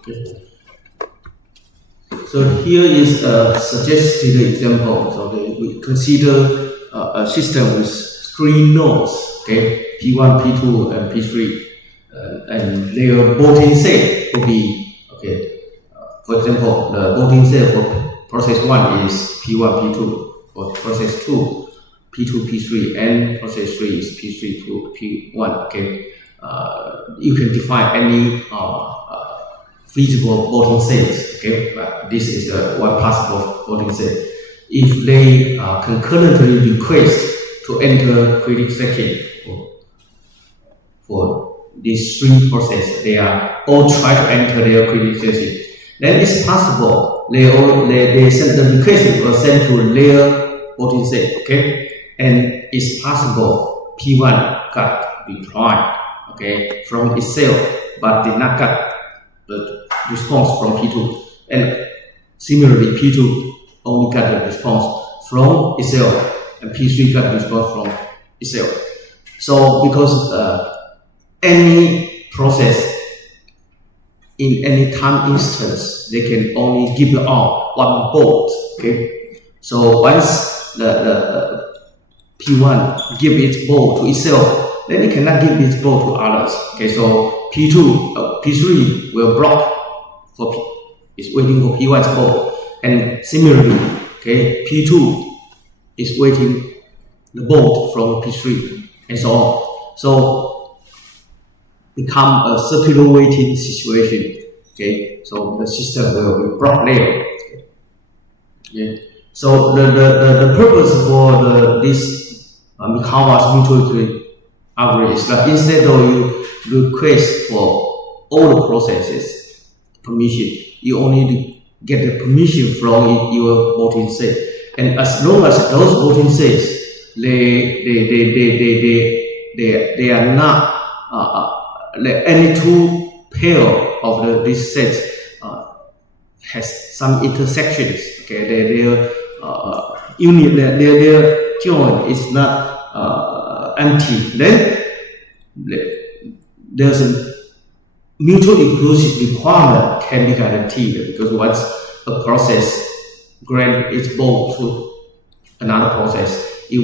Okay. So here is a suggested example. So we consider a system with 3 nodes, okay, P1, P2, and P3, and their voting set will be, okay, for example, the voting set for process 1 is P1, P2, for process 2, P2, P3, and process 3 is P3 to P1, okay. You can define any feasible voting sets, okay, but this is one possible voting set. If they concurrently request to enter critical section for these 3 processes, they are all try to enter their critical section. Then it's possible they send the request will send to their voting set, okay, and it's possible P1 got deployed, okay, from itself, but did not get the response from P2, and similarly P2 only got the response from itself, and P3 got the response from itself. So because any process in any time instance, they can only give out one vote, okay. So once the P1 give its vote to itself, then it cannot give its vote to others, okay. So P3 will block is waiting for P1's vote, and similarly, okay, P2 is waiting the vote from P3, and so on. So become a circular waiting situation, okay. So the system will be blocked there. Okay. Yeah. So the purpose for this Mikawa's mutual algorithm is that instead of you request for all the processes permission, you only get the permission from your voting set, and as long as those voting sets they are not any 2 pair of these sets has some intersections, okay, their unit, their join is not empty, then there's a mutual inclusive requirement can be guaranteed, because once a process grant its vote to another process, it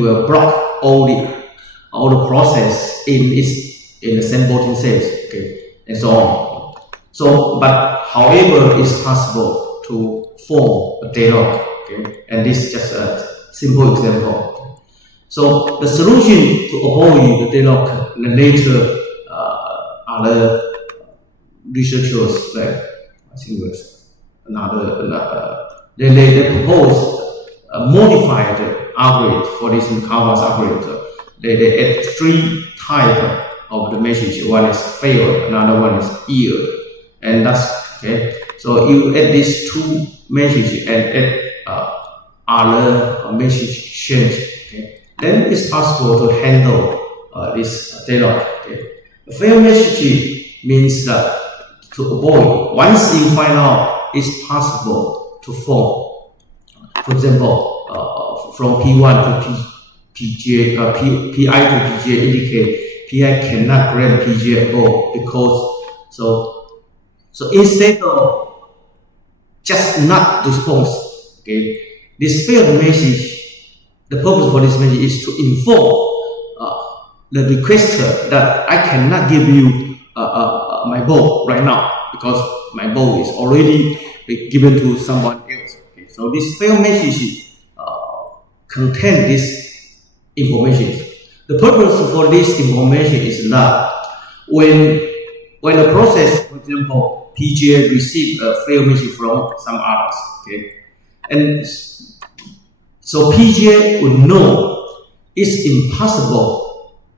will block all the process in the same voting set, okay, and so on. So, but however, it's possible to form a deadlock, okay, and this is just a simple example. So the solution to avoid the deadlock, later other researchers, like I think it was they proposed a modified algorithm for this Mikawa's algorithm. They add 3 types of the message. One is failed, another one is yield, and that's okay. So you add these 2 messages and add other message change. Okay, then it's possible to handle this deadlock. Okay. A failed message means that to avoid, once you find out it's possible to form, for example, from P1 to PI to PJ indicate PI cannot grant PJ a vote, because so instead of just not response, okay, this failed message, the purpose for this message is to inform the requester that I cannot give you my vote right now, because my vote is already given to someone else. Okay, so this failed message contain this information. The purpose for this information is that when the process, for example, PJ receive a failed message from some others, okay, and so PJ would know it's impossible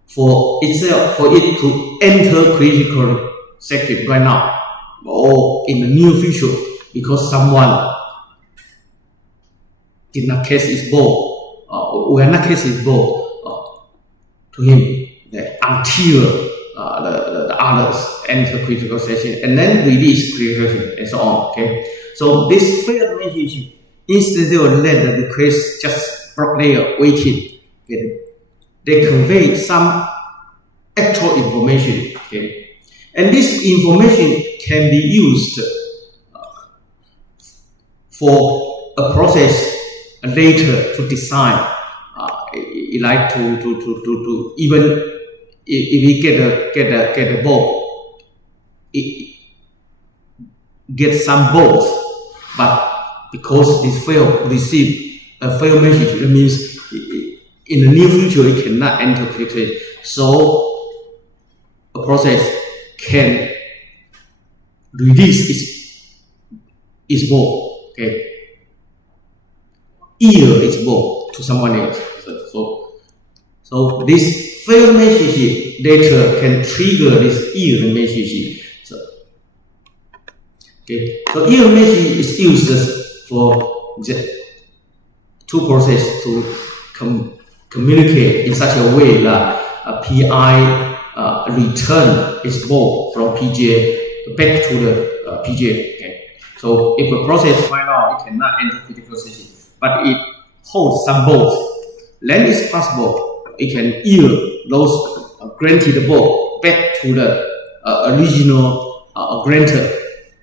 for it to enter critical section right now or in the near future, because someone did not cast his vote, will not cast his vote to him until the others enter critical section and then release critical section and so on. Okay, so this failed message, instead of let the request just block there waiting, okay, they convey some actual information, okay, and this information can be used for a process later to design. Like to even if we get a bulb, get some bolts, but because this receive a fail message, it means in the near future it cannot enter critical stage. So a process can release its bulb, okay, yield its bulb to someone else. So this fail message later can trigger this yield message. So yield message is used for the two processes to communicate in such a way that PI return its bulb from PJ back to the PJ. Okay. So if a process find out it cannot enter critical stage, but it holds some bolts, then it's possible it can yield those granted bulb back to the original grantor.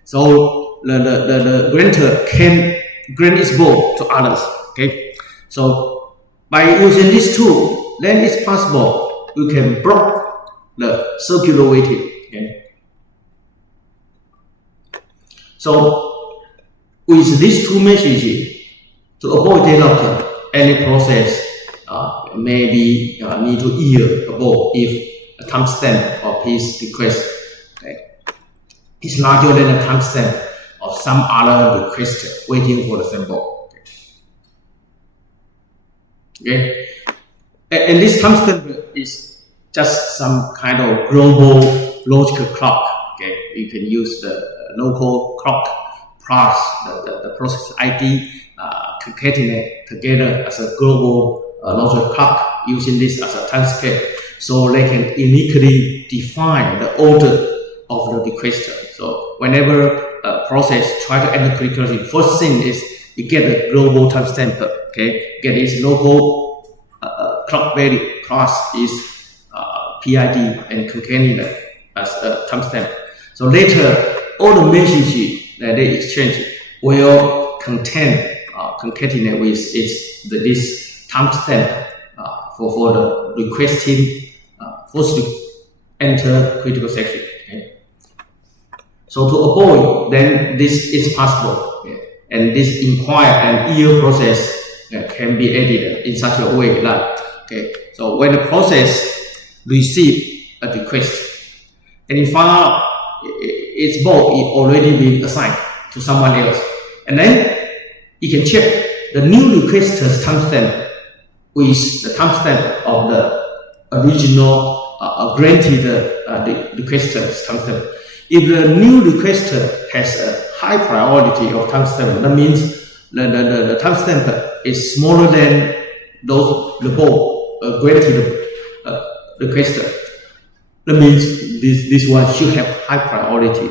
So the grantor can grant its bulb to others. Okay. So by using this tool, then it's possible you can block the circular weighting. Okay. So with these two messages, to avoid deadlock, any process maybe need to yield a bulb if a timestamp of his request is larger than the timestamp of some other request waiting for the same bulb. Okay. And this timestamp is just some kind of global logical clock. Okay, you can use the local clock plus the process ID concatenate together as a global logical clock using this as a timescale, so they can uniquely define the order of the requester. So whenever a process try to enter critical stage, first thing is you get a global timestamp. Okay, get its local clock value plus its PID and concatenate as a timestamp. So later all the messages that they exchange will concatenate with this timestamp for the requesting first to enter critical section. Okay. So to avoid, then this is possible, okay, and this inquire and yield process can be added in such a way that, okay, so when the process receive a request and it found out its bulb is already been assigned to someone else, and then you can check the new requester's timestamp with the timestamp of the original granted requester's timestamp. If the new requester has a high priority of timestamp, that means the timestamp is smaller than the bulb granted requester. That means this one should have high priority.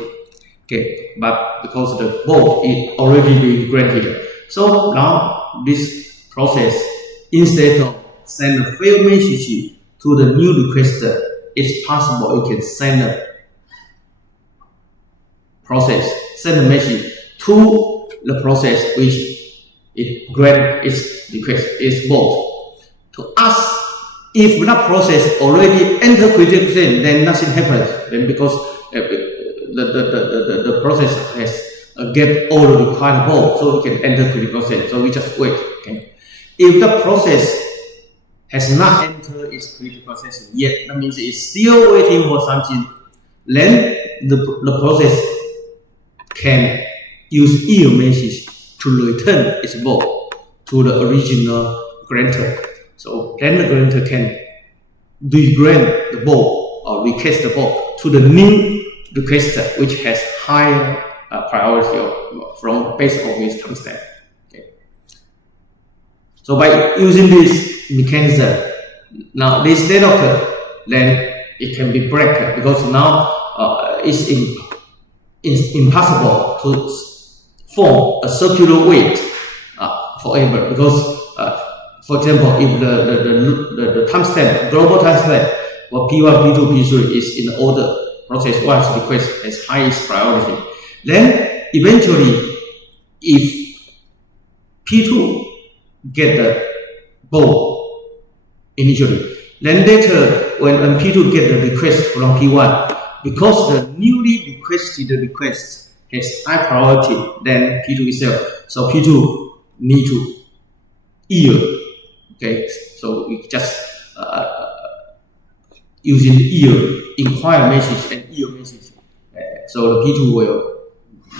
Okay, but because the bulb is already being granted, so now this process, instead of send a fail message to the new requester, it's possible it can send a message to the process which it grant its request, its bulb, to ask if that process already entered critical stage, then nothing happens. Then because the process has get all the required bulb, so it can enter critical stage. So we just wait. Okay. If the process has not entered its critical stage yet, that means it's still waiting for something. Then the process can use yield message to return its bulb to the original grantor. So then the grantor can re-grant the bulb or request the bulb to the new requester, which has higher priority from based on its timestamp. Okay. So by using this mechanism, now this deadlock, then it can be broken, because now it's impossible to form a circular weight forever, because for example, if the timestamp, global timestamp for P1, P2, P3 is in order, process 1 request has highest priority. Then eventually, if P2 get the ball initially, then later when P2 get the request from P1, because the newly requested request has high priority than P2 itself, so P2 need to yield. Okay, so we just using the yield inquire message and yield message. So the P2 will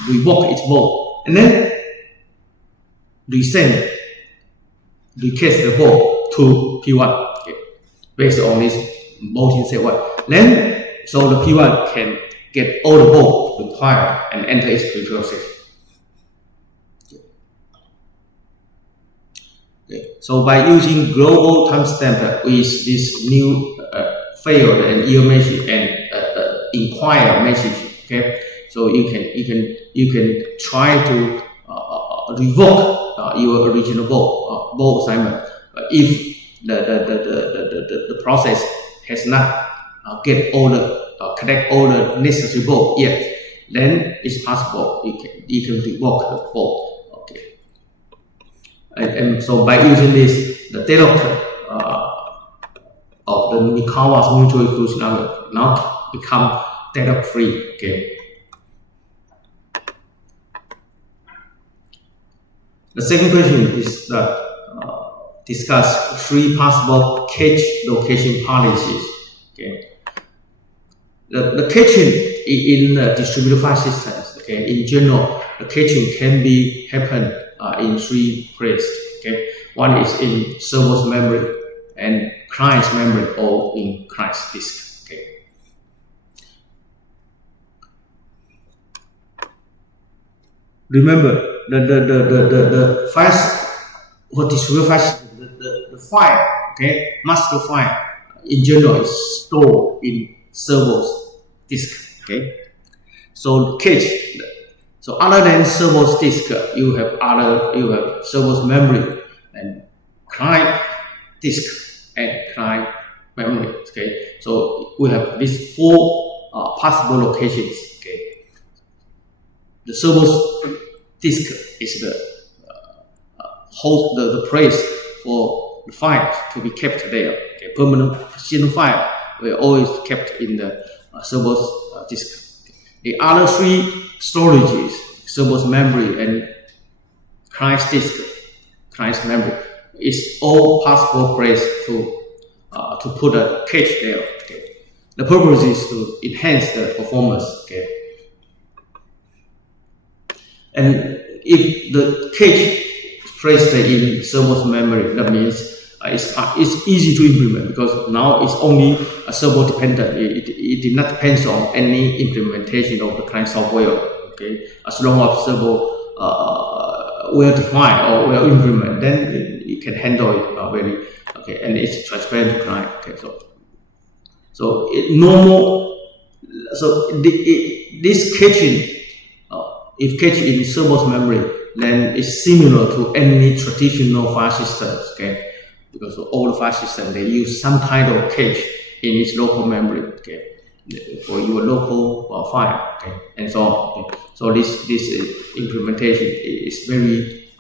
revoke its ball and then resend request the ball to P1. Okay, based on this voting set 1. Then so the P1 can get all the ball required and enter its pre-process. Okay. So by using global timestamp with this new failed and yield message and inquire message, okay, so you can try to revoke your original ball assignment. If the process has not get all the collect all the necessary ball yet, then it's possible you can revoke the ball. Okay, and so by using this, the deadlock of the Mikawa's mutual exclusion algorithm now become deadlock free. Okay. The second question is that discuss 3 possible cache location policies. Okay. The caching in distributed file systems, okay, in general, the caching can be happen in 3 places. Okay, one is in server's memory and client's memory or in client's disk. Okay. Remember the files for distributed file system, the file, okay, master file in general is stored in server's disk. Okay, so cache. So other than server's disk, you have server's memory and client disk and client memory. Okay, so we have these 4 possible locations. Okay, the server's disk is the host, the place for the files to be kept there. Okay, permanent persistent file will always kept in the server's disk. The other 3 storages, server's memory and client's disk, client's memory, is all possible place to put a cache there. Okay. The purpose is to enhance the performance. Okay. And if the cache is placed in server's memory, that means it's easy to implement because now it's only a server dependent. It did not depend on any implementation of the client software. Okay, as long as server well defined or well implemented, then you can handle it very okay, and it's transparent to client. Okay, so this caching, if cached in server's memory, then it's similar to any traditional file systems. Okay. Because all the file systems, they use some kind of cache in its local memory, okay, for your local file, okay, and so on. Okay. So this implementation is very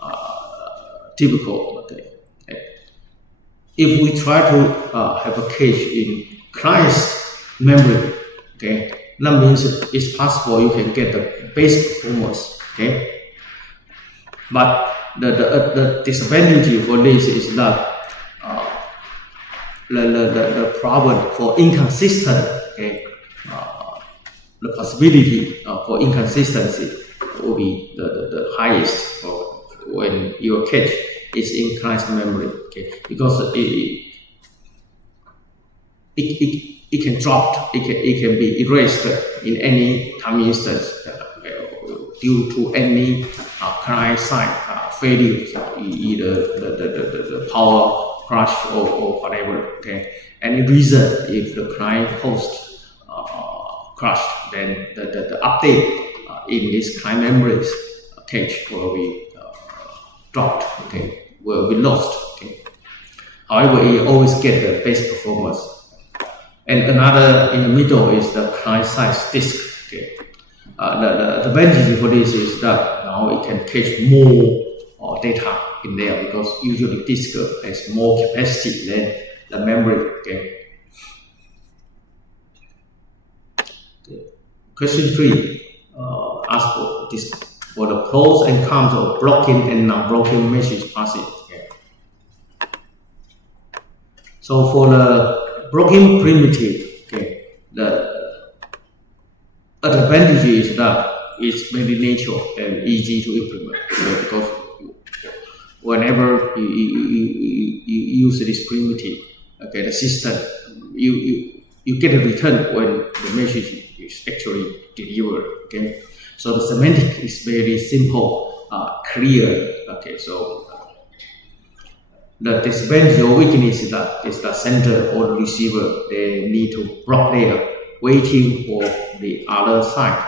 typical. Okay. If we try to have a cache in client's memory, okay, that means it's possible you can get the base performance. Okay, but the disadvantage for this is that the problem for inconsistent, okay, the possibility for inconsistency will be the highest when your cache is in client's memory, okay, because it can drop, it can be erased in any time instance due to any client side failure, either the power crash or whatever. Okay, any reason if the client host crashed, then the update in this client memories cache will be dropped. Okay, will be lost. Okay, however, you always get the best performance. And another in the middle is the client-side disk. Okay. The advantage for this is that now it can cache more data in there, because usually disk has more capacity than the memory. Okay. Question 3 asks for the pros and cons of blocking and non-blocking message passing. Okay. So for the blocking primitive, okay, the advantage is that it's very natural and easy to implement, okay, because whenever you use this primitive, okay, the system you get a return when the message is actually delivered. Okay, so the semantic is very simple, clear. Okay, so the disadvantage or weakness is that the sender or the receiver, they need to block there, waiting for the other side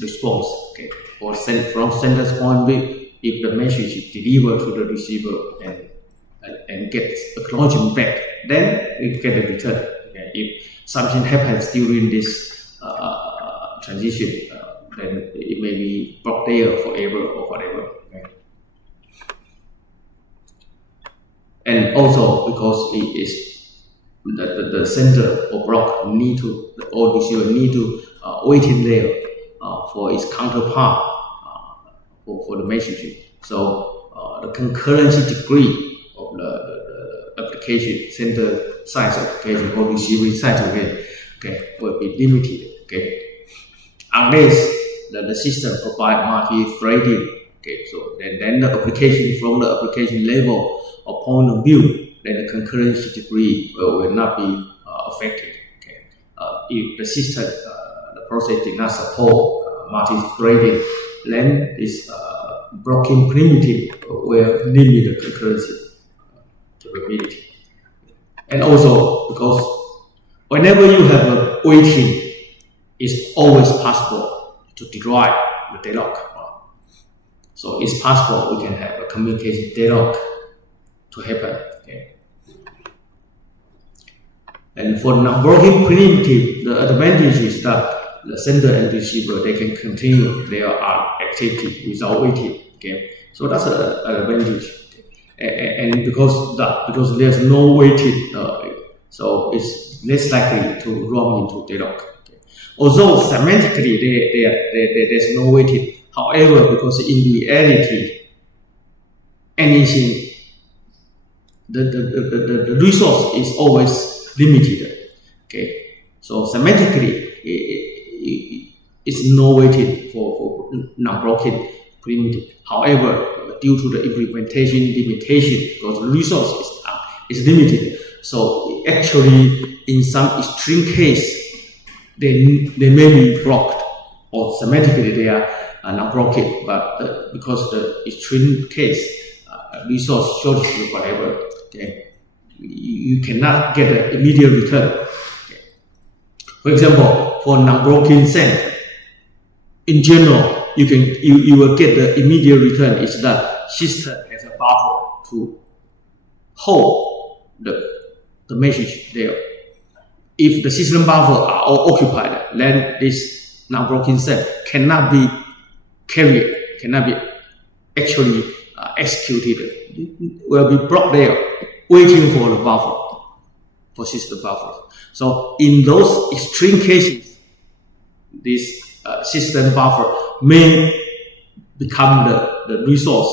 response. Okay, or from sender's point of view, if the message is delivered to the receiver and gets acknowledgement back, then it get a return. Okay? If something happens during this transition, then it may be blocked there forever or whatever. Okay? And also because it is the sender or block need to, or receiver need to wait in there for its counterpart for the messaging. So the concurrency degree of the application, sender side application or receiver side application, okay, will be limited. Okay, unless the system provide multi-threading. Okay, so then the application, from the application level or point of view, then the concurrency degree will not be affected. Okay, if the system, the process did not support multi-threading, then this blocking primitive will limit the concurrency capability. And also because whenever you have a waiting, it's always possible to derive the deadlock. So it's possible we can have a communication deadlock to happen. Okay. And for non-blocking primitive, the advantage is that the sender and receiver, they can continue their activity without waiting. Okay, so that's an advantage. Okay. And because there's no waiting, so it's less likely to run into deadlock. Okay. Although semantically there's no waiting, however, because in reality, anything, the resource is always limited. Okay, so semantically, it's no waiting for non-blocking primitive. However, due to the implementation limitation, because the resource is limited, so actually in some extreme case, they may be blocked, or semantically they are not blocking, but because the extreme case, resource shortage or whatever, okay, you cannot get an immediate return. Okay. For example, for non-blocking send, in general, you will get the immediate return is that system has a buffer to hold the message there. If the system buffer are all occupied, then this non-blocking send cannot be carried, cannot be actually executed. It will be blocked there, waiting for the buffer, for system buffer. So in those extreme cases, this system buffer may become the resource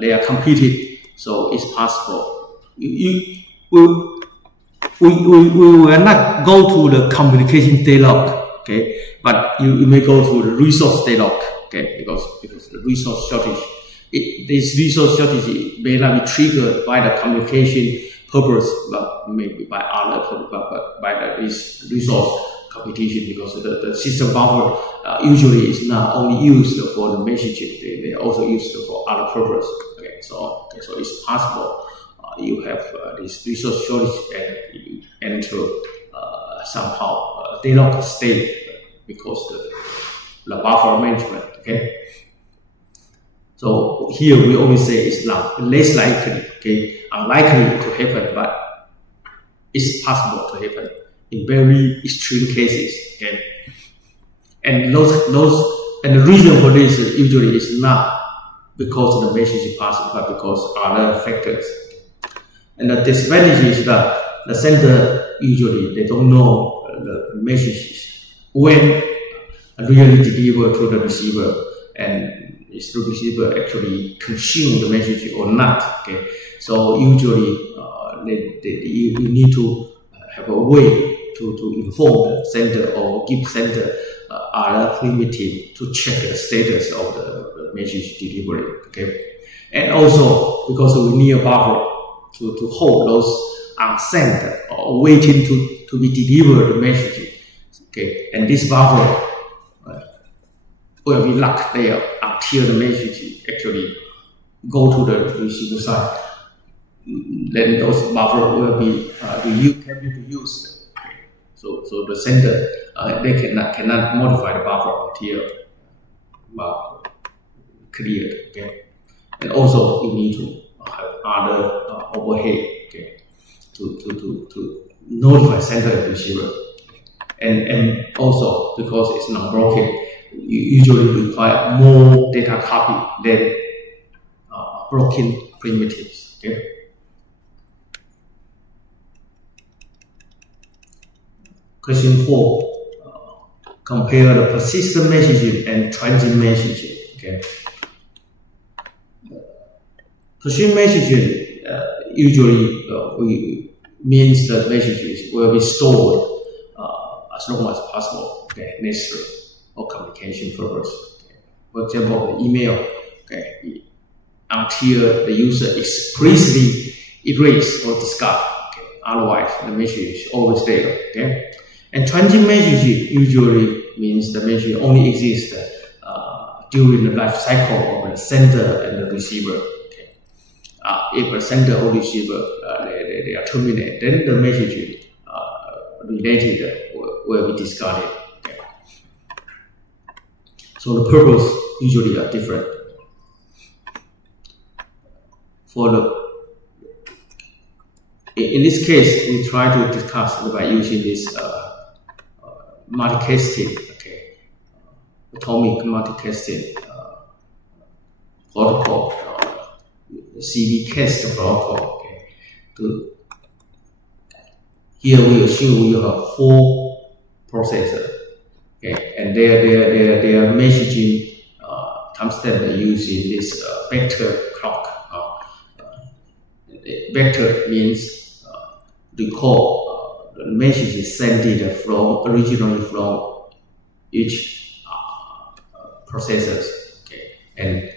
they are competing. So it's possible. We will not go to the communication deadlock, okay, but you may go to the resource deadlock, okay, because the resource shortage. This resource shortage may not be triggered by the communication purpose, but maybe by other purpose, but by this resource competition, because the system buffer usually is not only used for the messaging, they also used for other purpose. Okay, so it's possible you have this resource shortage and you enter somehow deadlock state because the buffer management. Okay. So here we always say it's not less likely, okay, unlikely to happen, but it's possible to happen in very extreme cases. Okay, and the reason for this usually is not because the message passed, but because other factors. And the disadvantage is that the sender usually they don't know the messages when really delivered to the receiver, and is the receiver actually consume the message or not. Okay, so usually you need to have a way to inform the sender or give sender other primitive to check the status of the message delivery. Okay, and also because we need a buffer to hold those unsent or waiting to be delivered the message. Okay, and this buffer will be locked there until the message actually go to the receiver side. Then those buffer will be can be used. Okay. So the sender they cannot modify the buffer until cleared. Okay, and also you need to have other overhead. Okay, to notify sender and receiver, and also because it's not broken, you usually require more data copy than broken primitives. Okay. Question 4. Compare the persistent messaging and transient messaging. Okay. Persistent messaging usually means that messages will be stored as long as possible. Okay, necessary or communication purpose. Okay. For example, the email. Okay, until the user explicitly erase or discard. Okay. Otherwise, the message is always there. Okay. And transient messaging usually means the message only exists during the life cycle of the sender and the receiver. Okay. If a sender or receiver they are terminated, then the message related will be discarded. Okay. So the purpose usually are different. In this case, we try to discuss by using this multicasting, okay, atomic multicasting protocol, CB-cast protocol. Okay. Here we assume we have 4 processors, okay, and their messaging timestamp using this vector clock. Vector means recall the message is sent originally from each processors. Okay, and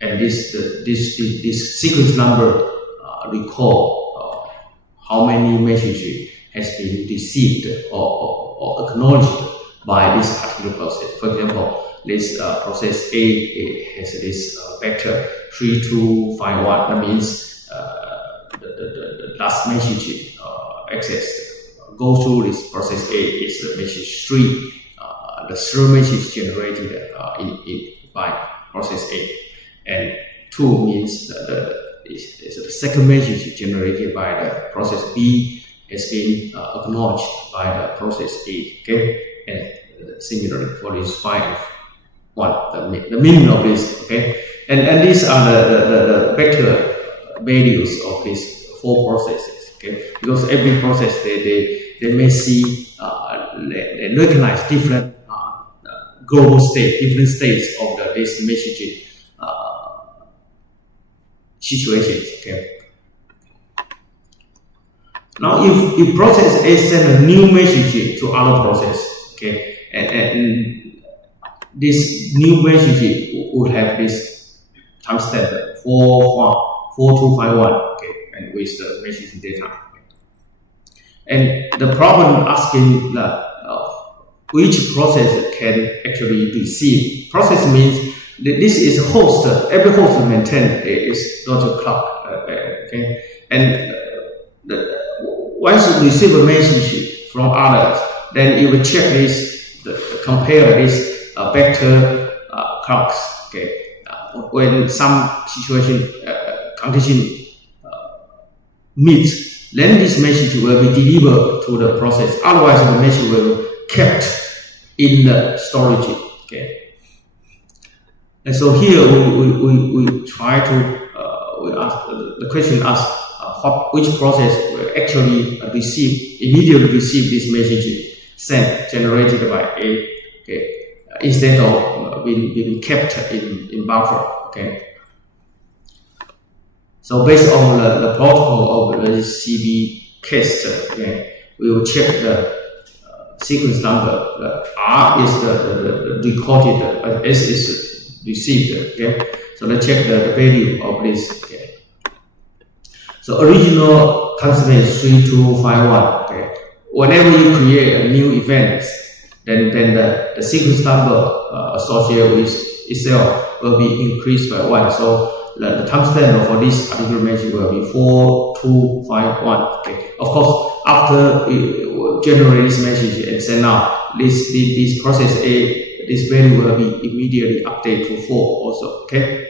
this sequence number recall how many messages has been received or acknowledged by this particular process. For example, this process A has this vector 3251. That means the last message accessed go through this process A is the message 3. The third message generated by process A, and 2 means the second message generated by the process B has been acknowledged by the process A. Okay, and similarly for this 5. The meaning of this. Okay, and these are the vector values of these 4 processes. Okay, because every process they may see they recognize different global state, different states of this messaging situations. Okay. Now, if process A send a new message to other process, okay, and this new message would have this timestamp 4251, okay, and with the message data. And the problem asking that which process can actually receive. Process means that this is a host. Every host maintained is logical clock. Okay, and once you receive a message from others, then you will check this, compare this vector clocks. Okay, when some situation condition meets then this message will be delivered to the process. Otherwise, the message will be kept in the storage. Okay. And so here we try to we ask the question asks which process will actually immediately receive this message sent generated by A, okay, instead of being kept in buffer. Okay. So based on the protocol of the CD cast, okay, we will check the sequence number. The R is the recorded, S is received. Okay, so let's check the value of this. Okay, so original constant is 3251. Okay, whenever you create a new event, then the sequence number associated with itself will be increased by 1. So the timestamp for this particular message will be 4251. Okay, of course, after you generate this message and send out this process A, this value will be immediately updated to 4 also. Okay,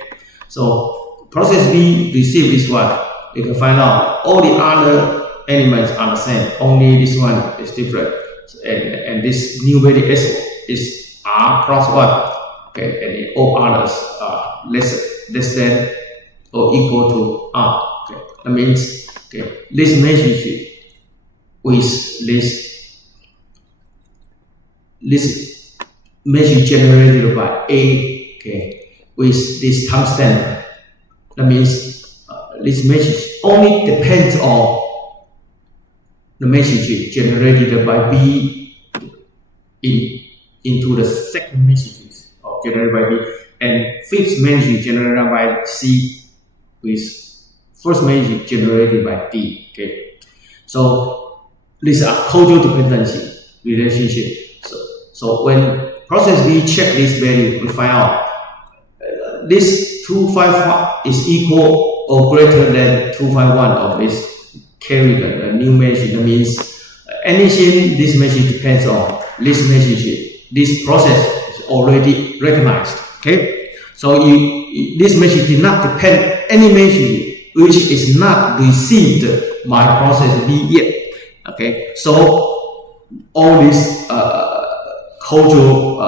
so process B receive this one. You can find out all the other elements are the same, only this one is different, and this new value is R plus 1. Okay, and all others are less than or equal to R. Okay, that means this message with this message generated by A, okay, with this timestamp. That means this message only depends on the message generated by B into the second messages generated by B, and fifth message generated by C with first message generated by D. Okay, so these are causal dependency relationship. So when process B check this value, we find out this 251 is equal or greater than 251 of this carry the new message. That means anything this message depends on, this message, this process is already recognized. Okay, so this message did not depend any message which is not received by process B yet. Okay, so all this causal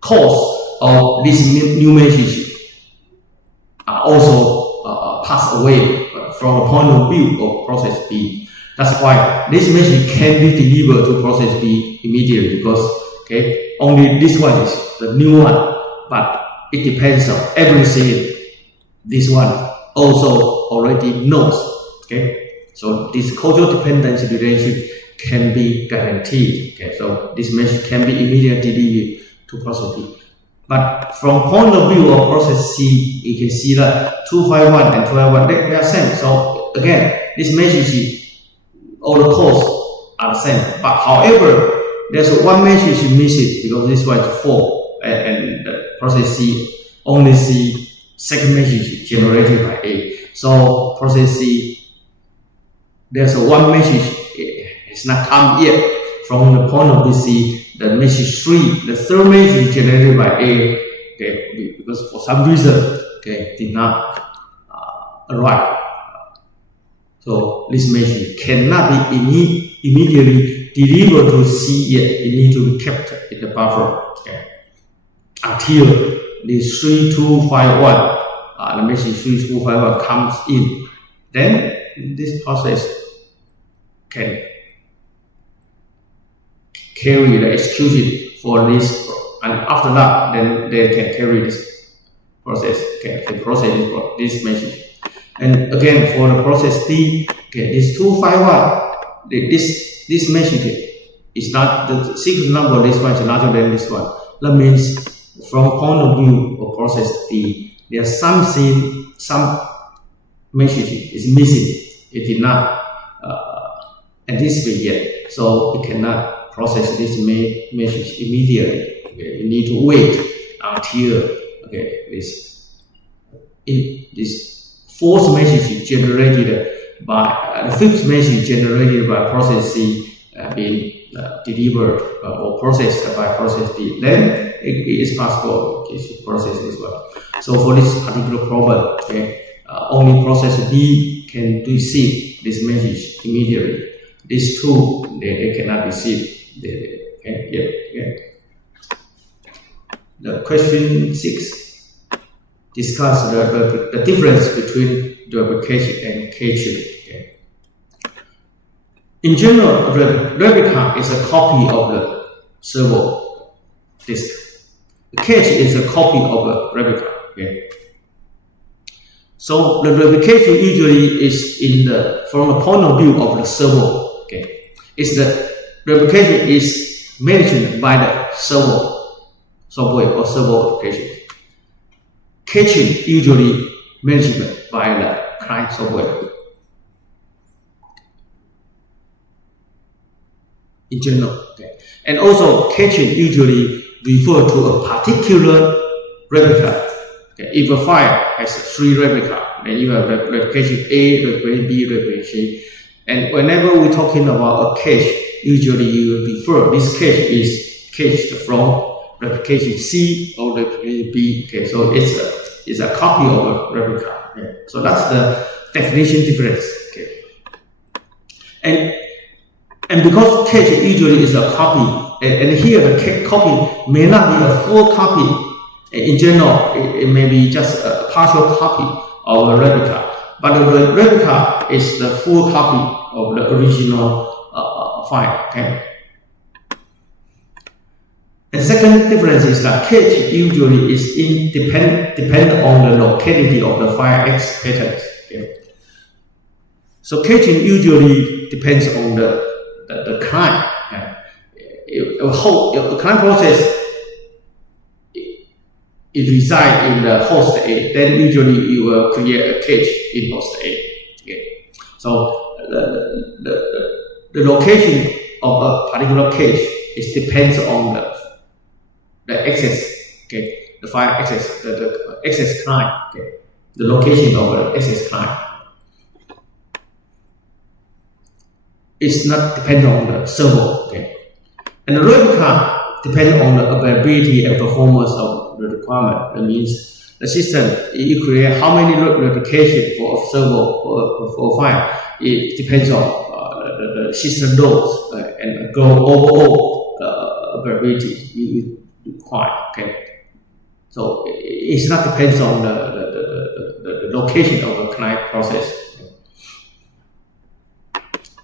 cause of this new message are also passed away from the point of view of process B. That's why this message can be delivered to process B immediately, because only this one is the new one, but it depends on everything this one also already knows. Okay, so this causal dependency relationship can be guaranteed. Okay, so this message can be immediately delivered to process B. But from point of view of process C, you can see that 251 and 251 they are same. So again, this message, all the codes are the same. But however, there's one message missing because this one is 4, and the process C only see second message generated by A. So process C, there's one message it's not come yet from the point of view C. The message 3, the third message generated by A, because for some reason, did not arrive. So this message cannot be immediately delivered to C yet. It needs to be kept in the buffer until this 3251, the message 3251 comes in. Then this process can carry the execution for this, and after that, then they can carry this process, can process this message. And again, for the process D, this 251, this message is not the sequence number. This one is larger than this one. That means, from point of view of process D, there's some message is missing. It did not anticipate yet, so it cannot process this message immediately. You need to wait until this fourth message generated by the fifth message generated by process C being delivered or processed by process D. Then it is possible to process this one. So for this particular problem, only process B can receive this message immediately. These two, they cannot receive. The question 6 discuss the difference between replication and caching. Okay. In general, replica is a copy of the server disk. The cache is a copy of a replica. Okay. So the replication usually is from the point of view of the server. Okay. The replication is managed by the server software or server application. Caching usually managed by the client software. In general, okay. And also caching usually refer to a particular replica. Okay. If a file has 3 replicas, then you have replication A, replication B, replication C. And whenever we're talking about a cache, usually you refer this cache is cached from replication C or replication B. Okay, so it's a copy of a replica. Okay. So that's the definition difference. Okay. And because cache usually is a copy, and here the copy may not be a full copy. In general, it may be just a partial copy of a replica. But the replica is the full copy of the original file. Okay. The second difference is that cache usually is depend on the locality of the file X pattern. Okay. So caching usually depends on the client. Okay. If a client process it resides in the host A, then usually you will create a cache in host A. Okay. So the location of a particular cache depends on the access, okay, the file access, the access client, okay, the location of the access client. It's not dependent on the server, okay. And the replica depends on the availability and performance of the requirement. That means the system, you create how many replications for a server for a file. It depends on the system loads and the overall availability you require. Okay, so it's not depends on the location of the client process.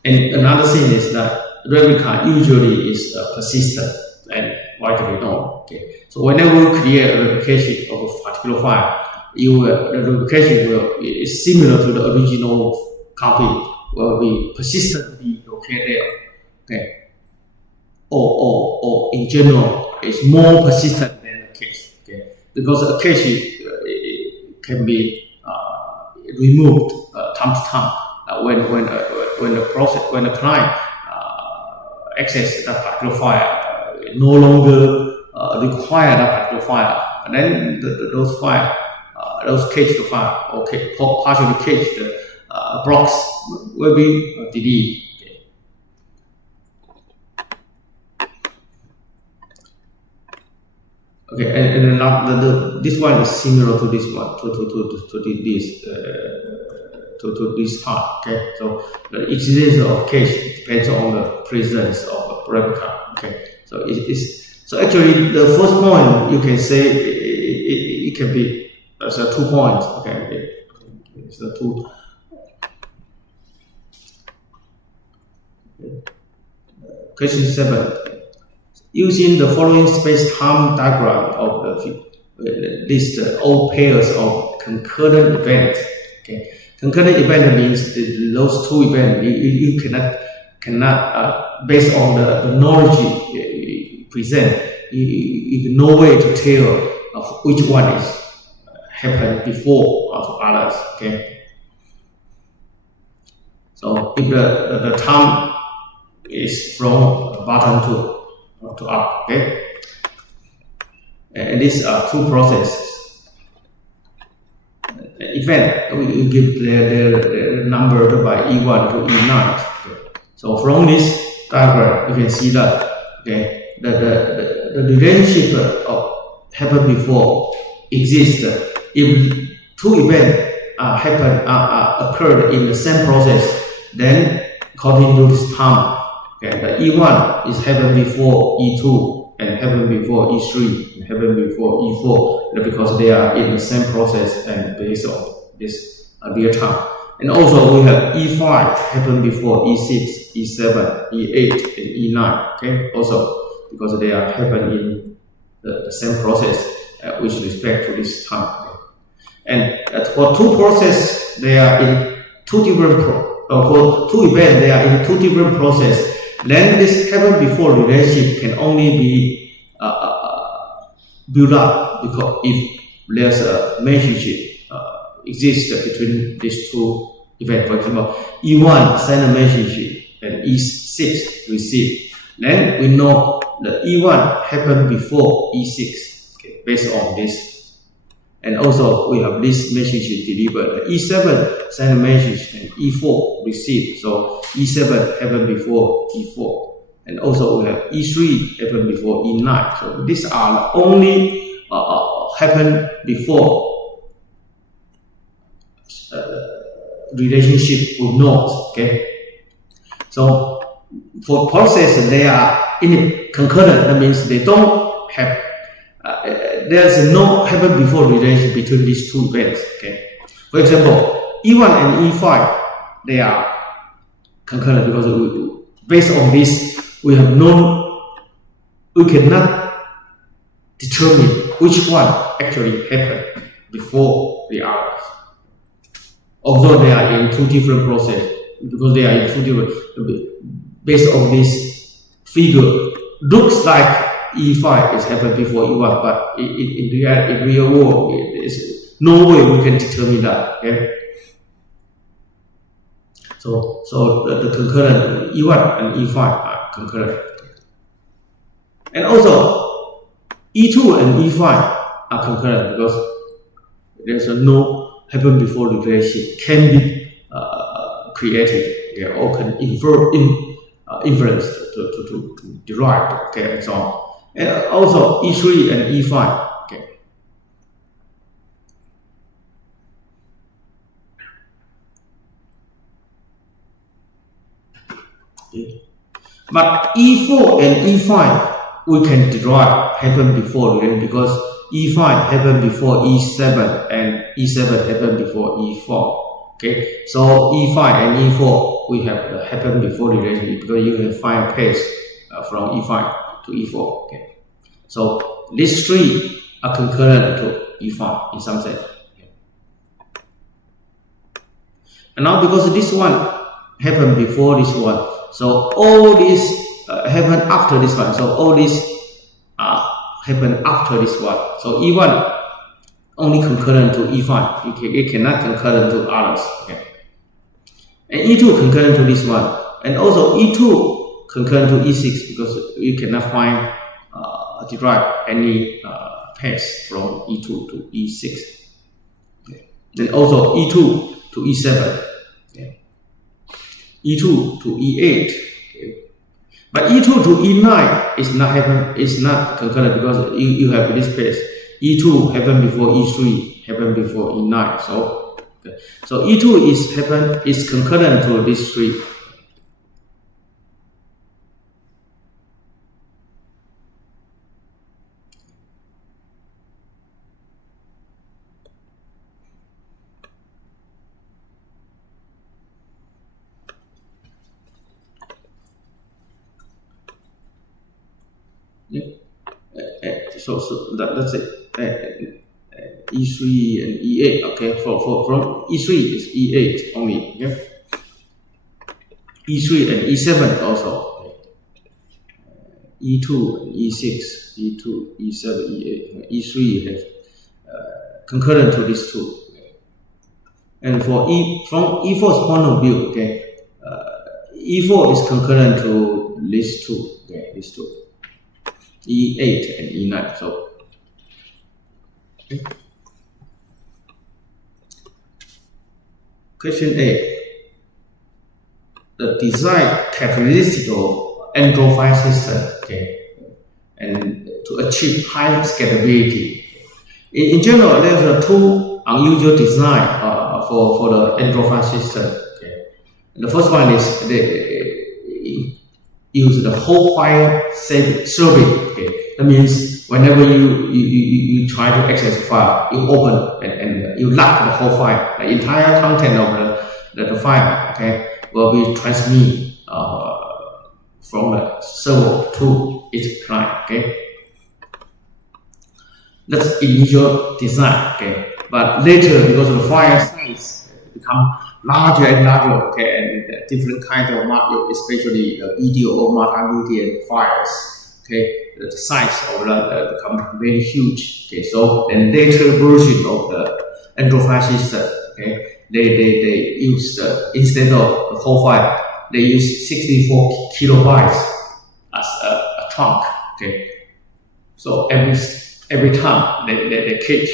And another thing is that replica usually is persistent and widely known. Okay, so whenever you create a replication of a particular file, the replication is similar to the original copy, will be persistently located there. Okay, or in general, it's more persistent than a cache. Okay, because a cache can be removed time to time when the client access that particular file no longer require that particular file, and then those cached file or partially cached blocks will be deleted. Okay, and this one is similar to this one, to this part. Okay, so the existence of cache depends on the presence of a replica. Okay, so so actually the first point you can say it can be as a 2 points. Okay, it's a 2. Question 7. Using the following space-time diagram of the list all pairs of concurrent events. Okay, concurrent event means those 2 events you cannot based on the knowledge you present. You have no way to tell which one is happened before of others. Okay, so if the time is from bottom to up, okay, and these are 2 processes. Event we give the number by E1 to E9. Okay. So from this diagram, you can see that okay, the relationship of happened before exists if 2 events occurred in the same process, then according to this term, okay, the E1 is happened before E2 and happened before E3 and happened before E4 because they are in the same process and based on this real time. And also we have E5 happen before E6, E7, E8, and E9. Okay, also because they are happen in the same process with respect to this time. Okay? And for two processes, they are in two different for two events, they are in two different processes. Then this happen before relationship can only be built up because if there's a relationship exists between these two events. For example, E1 send a message and E6 receive. Then we know the E1 happened before E6, okay, based on this. And also we have this message delivered. E7 send a message and E4 receive. So E7 happened before E4. And also we have E3 happened before E9. So these are only happen before relationship with nodes. Okay. So for process they are in concurrent. That means they don't have there's no happen before relationship between these two events. Okay. For example, E1 and E5 they are concurrent because based on this we cannot determine which one actually happened before the others. Although they are in two different processes, because they are in two different, based on this figure, looks like E5 is happened before E1, but in real world, there's no way we can determine that. Okay? So the concurrent E1 and E5 are concurrent. And also, E2 and E5 are concurrent because there's no happen before relationship can be created, okay, or can inference to derive, okay, and so on. And also E3 and E5, okay. But E4 and E5 we can derive happen before relationship because E5 happened before E7 and E7 happened before E4. Okay, so E5 and E4 we have happened before relationship because you can find a path from E5 to E4. Okay, so these three are concurrent to E5 in some sense. Okay. And now because this one happened before this one, so all this happened after this one. So all this happen after this one. So E1 only concurrent to E5. It cannot concurrent to others. Okay. And E2 concurrent to this one. And also E2 concurrent to E6 because you cannot find derive any path from E2 to E6. Okay. Then also E2 to E7. Okay. E2 to E8. But E2 to E9 is not concurrent because you have this path. E2 happened before E3, happened before E9. So E2 is concurrent to these three. Yeah. So that's it. E3 and E8. Okay, from E3 is E8 only. Yeah. E3 and E7 also. E2 and E6, E2, E7, E8. E3 has concurrent to these two. Okay. And from E4's point of view, okay, E4 is concurrent to these two. Okay, these two. E8 and E9. So okay. Question A. The design characteristic of Android file system, okay, and to achieve high scalability. In general, there's two unusual design for the Android file system. Okay. The first one is they use the whole file serving. Okay. That means whenever you try to access a file, you open and you lock the whole file. The entire content of the file, okay, will be transmitted from the server to its client. Okay. That's initial design. Okay. But later, because of the file size become larger and larger, okay, and different kind of audio, especially video or multimedia files, okay, the size of the become very huge. Okay, so then later version of the Android file system, okay, they use instead of the whole file, they use 64 kilobytes as a trunk. Okay, so every time they catch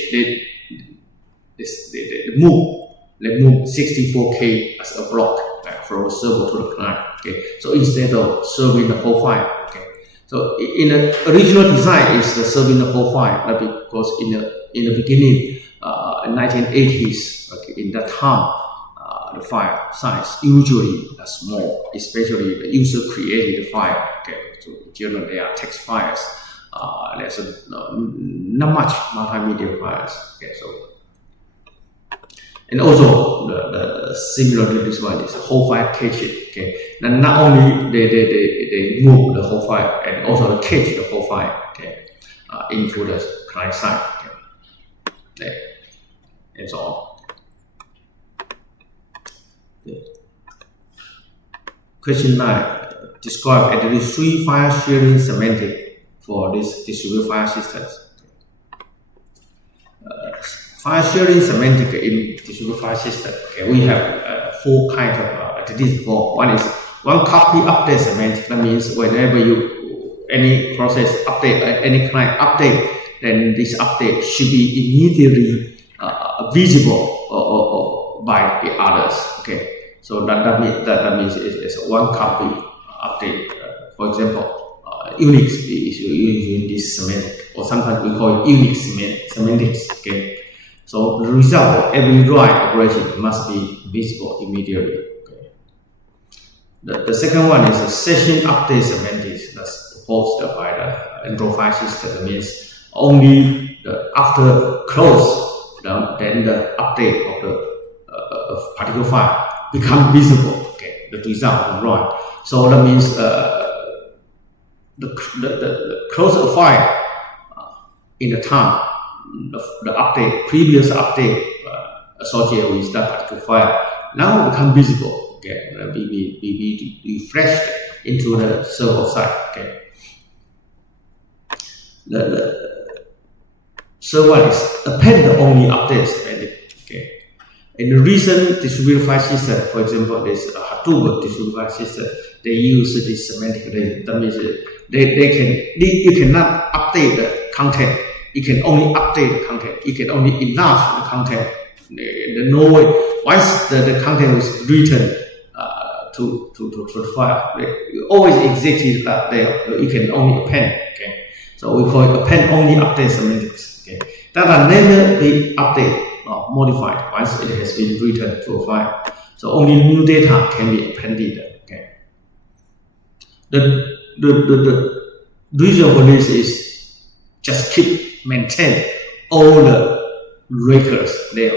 they move 64K as a block from the server to the client. Okay, so instead of serving the whole file, okay, so in the original design is the serving the whole file, because in the beginning, in 1980s, okay, in that time, the file size usually is small, especially the user created file. Okay, so generally they are text files. There's not much multimedia files. Okay, so. And also the similar to this one is the whole file caching. Okay, and not only they move the whole file, and also they cache the whole file, okay, into the client side, okay, and so on. Okay. Question 9: describe at least 3 file sharing semantics for this distributed file systems. File sharing semantic in distributed file system. Okay, we have 4 kinds of at least 4. One is one copy update semantic. That means whenever any process update, any client update, then this update should be immediately visible by the others. Okay, so that means it's one copy update. For example, Unix is using this semantic, or sometimes we call it Unix semantics. Okay. So the result of every write operation must be visible immediately. Okay. The second one is a session update semantics that's proposed by the Android file system. That means only after close, then the update of the particular file become visible. Okay, the result of the write. So that means the close of file in the time. The previous update associated with that particular file now become visible. Okay, be refreshed into the server side. Okay, the third one is append only update semantic. Okay, in the recent distributed file system, for example, this Hadoop distributed file system, they use this semantic. That means you cannot update the content. You can only update the content. You can only enlarge the content. There's no way. Once the content is written to the file, it always existed there. You can only append. Okay, so we call it append only update semantics. Okay, that will never be updated or modified once it has been written to a file. So only new data can be appended. Okay, the reason for this is just maintain all the records there.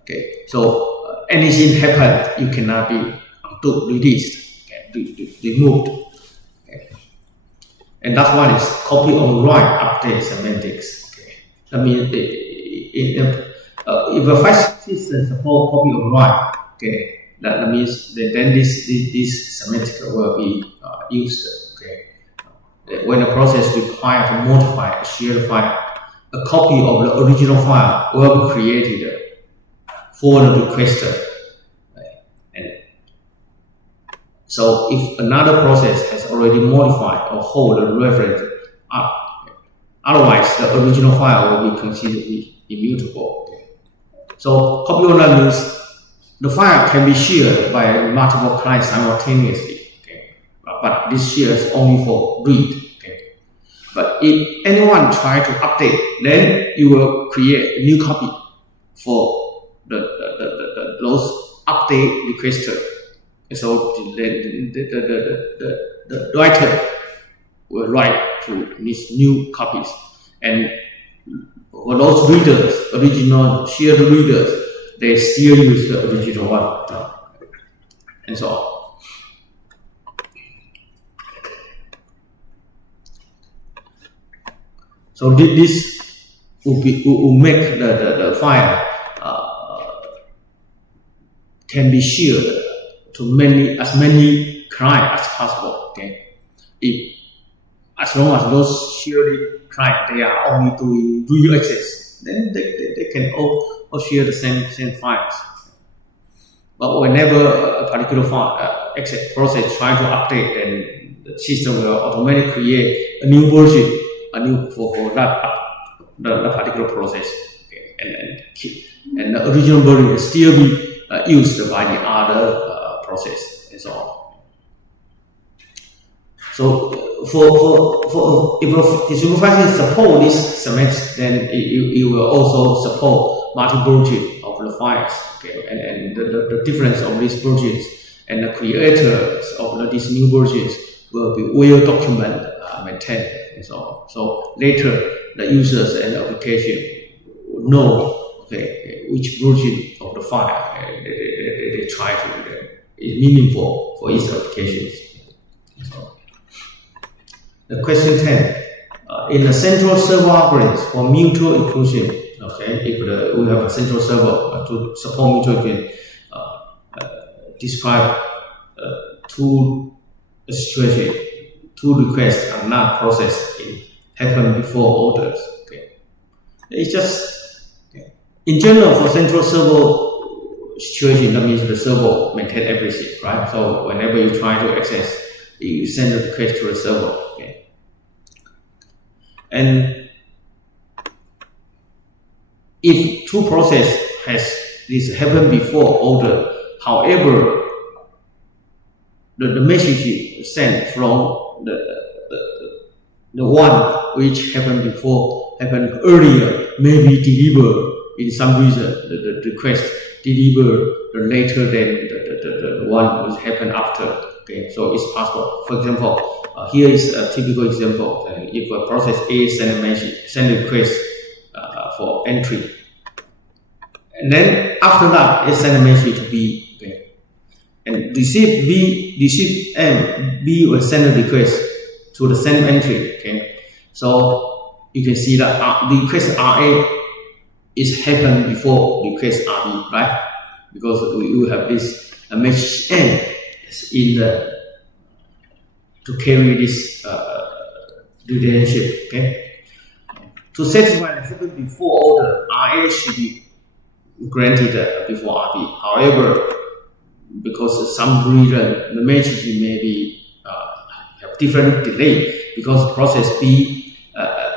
Okay, so anything happened, you cannot be released, okay, removed. Okay. And that one is copy on write update semantics. Okay, that means if a file system support copy on write, okay, that means that then this semantic will be used. When the process requires to modify a shared file, a copy of the original file will be created for the requester. And so if another process has already modified or hold the reference up, otherwise the original file will be considered immutable. So copy on write means the file can be shared by multiple clients simultaneously. But this share is only for read. Okay. But if anyone try to update, then you will create a new copy for those update requested. So the writer will write to these new copies, and for those readers, original shared readers, they still use the original one, and so on. So this will make the file can be shared to as many clients as possible. Okay, as long as those shared clients they are only doing real access, then they can all share the same files. But whenever a particular file access process try to update, then the system will automatically create a new version, for that the particular process. Okay, and the original version will still be used by the other process, and so on. So if the supervisor support this semantics, then it will also support multi-version of the files. Okay, and the difference of these versions and the creators of these new versions will be well documented, maintained, and so on. So later the users and the application will know, okay, which version of the file they try to is meaningful for each application. So, the question 10. In the central server algorithms for mutual inclusion, okay, if we have a central server to support mutual inclusion, describe two situations, two requests are not processed happen before orders. Okay, it's just in general for central server situation, that means the server maintain everything, right? So whenever you try to access, you send a request to the server. Okay, and if two process has this happen before order, however, the message sent from the one which happened before happened earlier may be delivered in some reason. The request delivered later than the one which happened after. Okay, so it's possible. For example, here is a typical example. If a process A send a request for entry, and then after that it send a message to B. Okay, and receive M, B will send a request to the same entry. Okay, so you can see that the request RA is happened before request RB, right? Because we will have this message N in the to carry this relationship. Okay, to satisfy the happen before order, RA should be granted before RB. However, because of some reason the message may be have different delay, because process B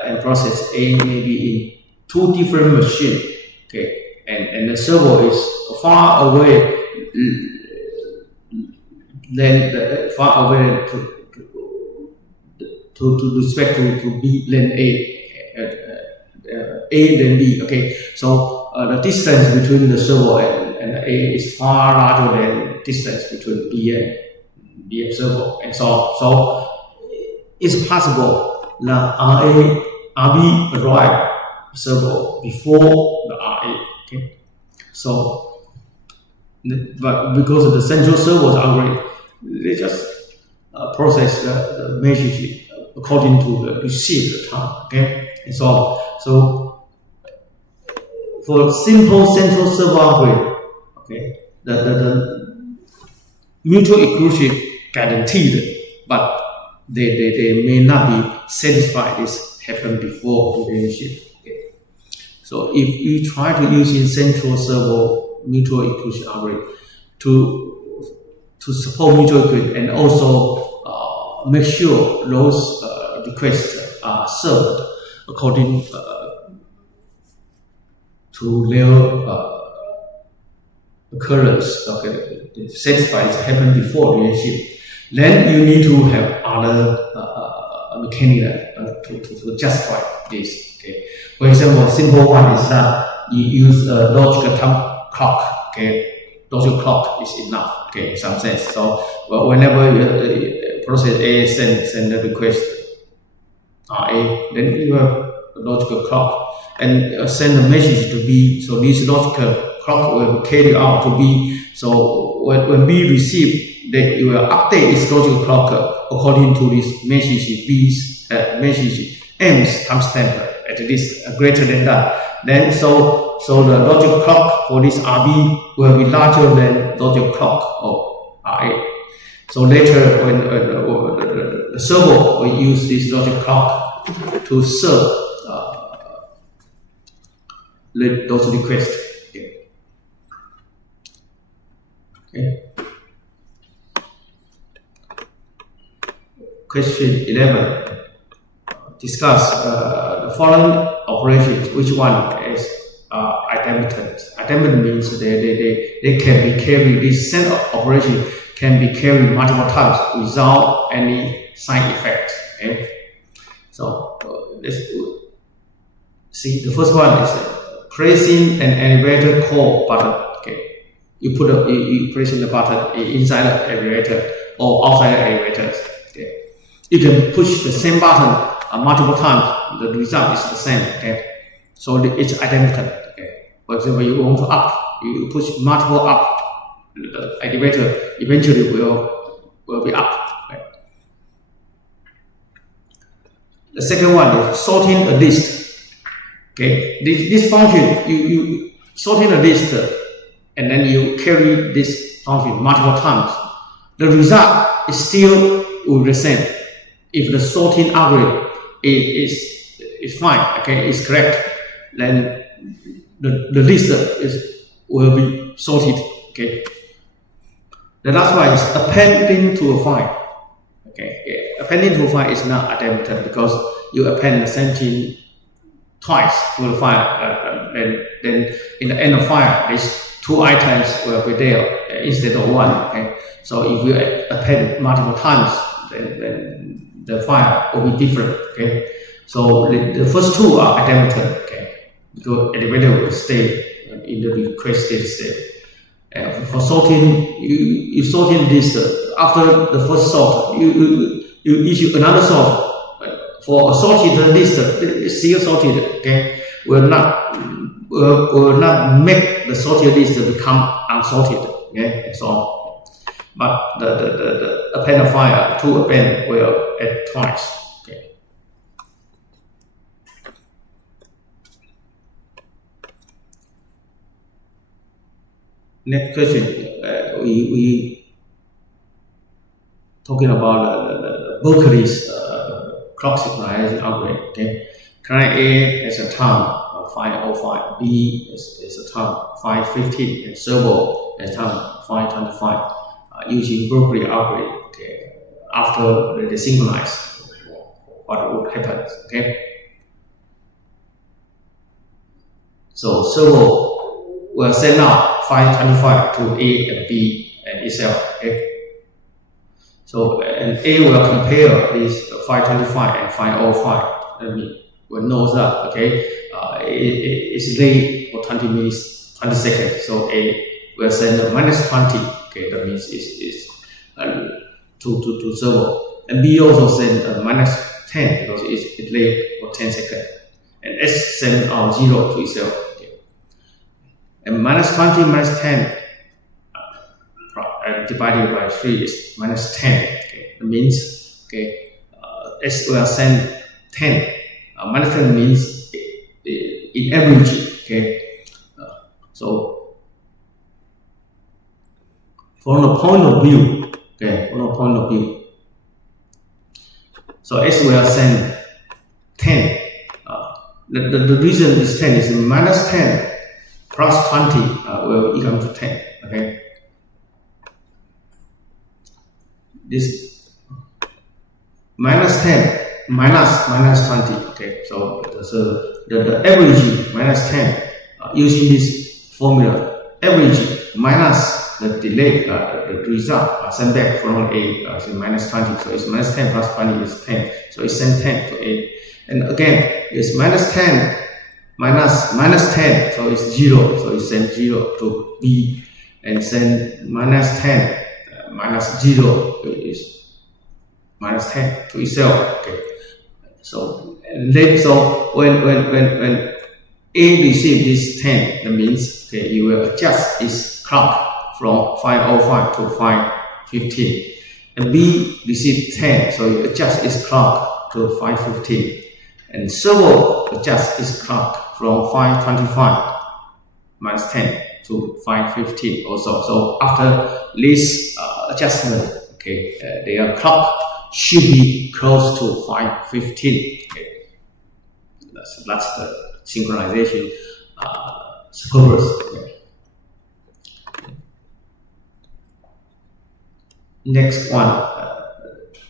and process A may be in two different machines. Okay, and the server is far away to respect to B than A than B. Okay, so the distance between the server and the A is far larger than distance between B and server, and so on. So it's possible that RB arrive server before the RA. Okay, so but because of the central server's algorithm, they just process the message according to the received time. Okay, and so on. So for simple central server algorithm, okay, the mutual inclusion guaranteed, but they may not be satisfied this happen before relationship. Okay. So if you try to use in central server mutual inclusion algorithm to support mutual inclusion and also make sure those requests are served according to their occurrence, okay, satisfied happen before relationship, then you need to have other mechanism to justify this. Okay, for example, simple one is that you use a logical clock. Okay, logical clock is enough. Okay, in some sense. So whenever process A send the request A, then you have a logical clock and send a message to B. So this logical clock will carry out to B. So when B receive, then you will update this logical clock according to this message B's message M's timestamp at least greater than that. Then so the logical clock for this RB will be larger than logical clock of RA. So later when the server will use this logic clock to serve those requests. Okay. Question 11. Discuss the following operations. Which one is idempotent? Idempotent means they can be carried. This send operation can be carried multiple times without any side effect. Okay. So let's see. The first one is pressing an elevator call button. Okay. You pressing the button inside the elevator or outside the elevator. Okay. You can push the same button multiple times. The result is the same. Okay. So it's idempotent. Okay. For example, you want to up, you push multiple up. The elevator eventually will be up. Right? The second one is sorting a list. Okay, this function you sorting a list and then you carry this function multiple times. The result is still will be the same if the sorting algorithm is fine. Okay, is correct. Then the list will be sorted. Okay. The last one is appending to a file. Okay, yeah. Appending to a file is not idempotent because you append the same thing twice to the file. Then in the end of file, these two items will be there instead of one. Okay, so if you append multiple times, then the file will be different. Okay, so the first two are idempotent. Okay, because elevator will stay in the requested state. For sorting, you sorting this after the first sort, you issue another sort. For a sorted list, it's still sorted. Okay, will not make the sorted list become unsorted. Okay, and so on. But the append file to append will add twice. Okay. Next question, we talking about the Berkeley's clock synchronization algorithm. Okay, client A has a time 5:05, B is a time 5:15, and server has time 5:25. Using Berkeley algorithm. Okay, after they synchronize, what would happen? Okay, so server will send out 5:25 to A and B and itself. Okay? So and A will compare this 5:25 and 5:05. Will know that it's late for 20 minutes, 20 seconds. So A will send -20. Okay, that means it's to server. And B also send -10 because it's late for 10 seconds. And S send out 0 to itself. And -20 -10 divided by 3 is -10. Okay, that means S will send 10. -10 means in average. Okay, so from the point of view, so S will send 10. The reason is 10 is -10 plus 20 will equal to 10. Okay, this -10 minus 20. Okay, so the average -10 using this formula, average minus the delay, the result sent back from A is -20. So it's -10 plus 20 is 10. So it's sent 10 to A. And again, it's -10 minus 10, so it's 0, so you send 0 to B, and send minus 10, minus 0 is minus 10 to itself. Okay, so when A receive this 10, that means okay, you will adjust its clock from 5:05 to 5:15, and B receive 10, so you adjust its clock to 5:15, and servo adjust its clock from 5:25 minus 10 to 5:15 also. So after this adjustment, okay, their clock should be close to 5:15. Okay, that's the synchronization purpose. Okay. Next one,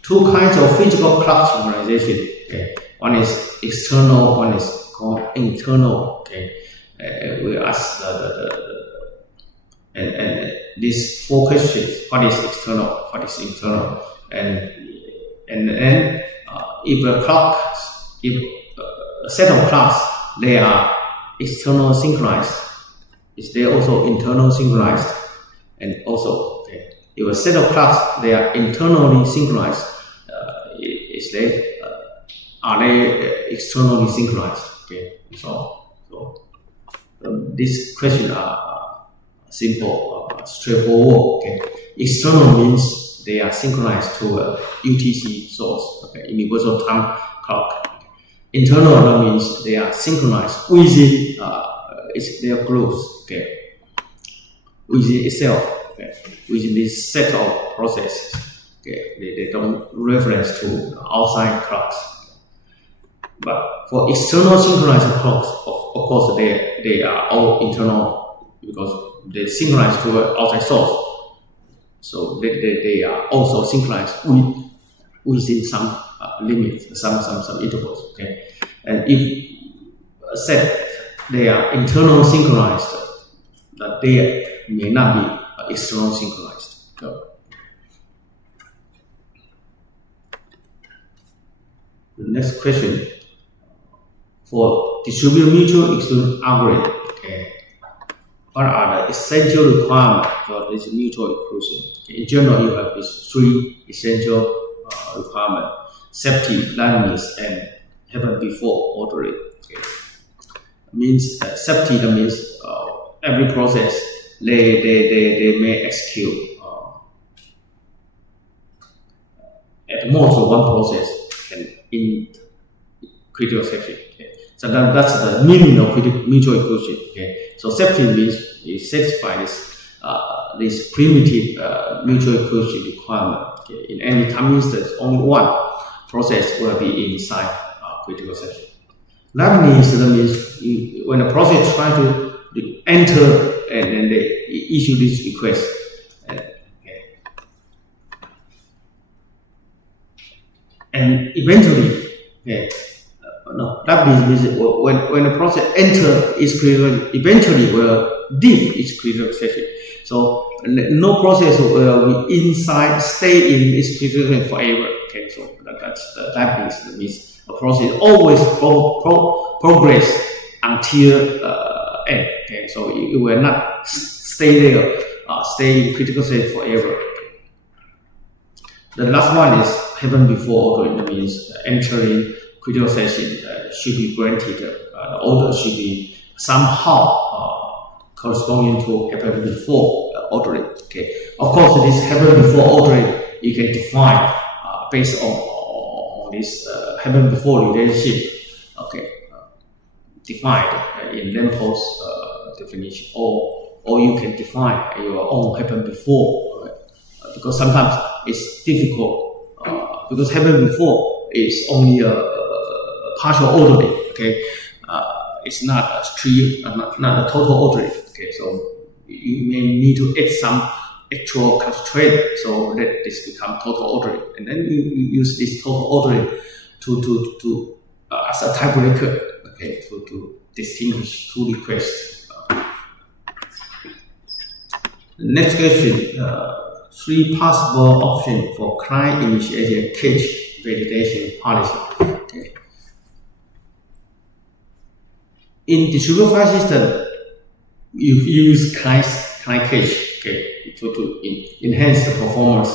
two kinds of physical clock synchronization. Okay. One is external, one is called internal. Okay, we ask and these four questions: what is external, what is internal, and then if a set of clocks they are external synchronized, is they also internal synchronized? And also, okay, if a set of clocks they are internally synchronized, are they externally synchronized? Okay, so these questions are simple, straightforward. Okay, external means they are synchronized to a UTC source, okay, universal time clock. Internal means they are synchronized within their groups, okay, within itself, okay, within this set of processes. Okay, they don't reference to outside clocks. But for external synchronized clocks, of course, they are all internal because they synchronize to an outside source. So they are also synchronized within some limits, some intervals. Okay, and if set they are internal synchronized, that they may not be external synchronized. So, the next question. For distributed mutual exclusion algorithm, okay, what are the essential requirements for this mutual exclusion? Okay, in general, you have these three essential requirements: safety, liveness, and happen before ordering. Okay. Means safety, that means every process they may execute at most one process in critical section. Okay. So that's the meaning of mutual exclusion. Okay. So safety means it satisfies this primitive mutual exclusion requirement. Okay. In any time instance, only one process will be inside critical section. Liveness means when a process tries to enter and then they issue this request. Okay. And eventually, okay, that means when the process enter its critical, eventually will leave its critical section. So no process will be inside, stay in its critical section forever. Okay, so that's the liveness. That means a process always progress until end. Okay, so it will not stay there, stay in critical state forever. Okay. The last one is happen before ordering. That means entering critical session should be granted. The order should be somehow corresponding to happen before ordering. Okay. Of course, this happen before ordering you can define based on this happen before relationship. Okay, defined in Lempo's definition, or you can define your own happen before. Because sometimes it's difficult because happen before is only a partial ordering. Okay, it's not a strict, not a total ordering. Okay, so you may need to add some actual constraint so that this become total ordering, and then you use this total ordering to as a tiebreaker. Okay, to distinguish two requests. Next question. 3 possible options for client-initiated cache validation policy. Okay. in distributed file system, you use client cache, okay, to enhance the performance.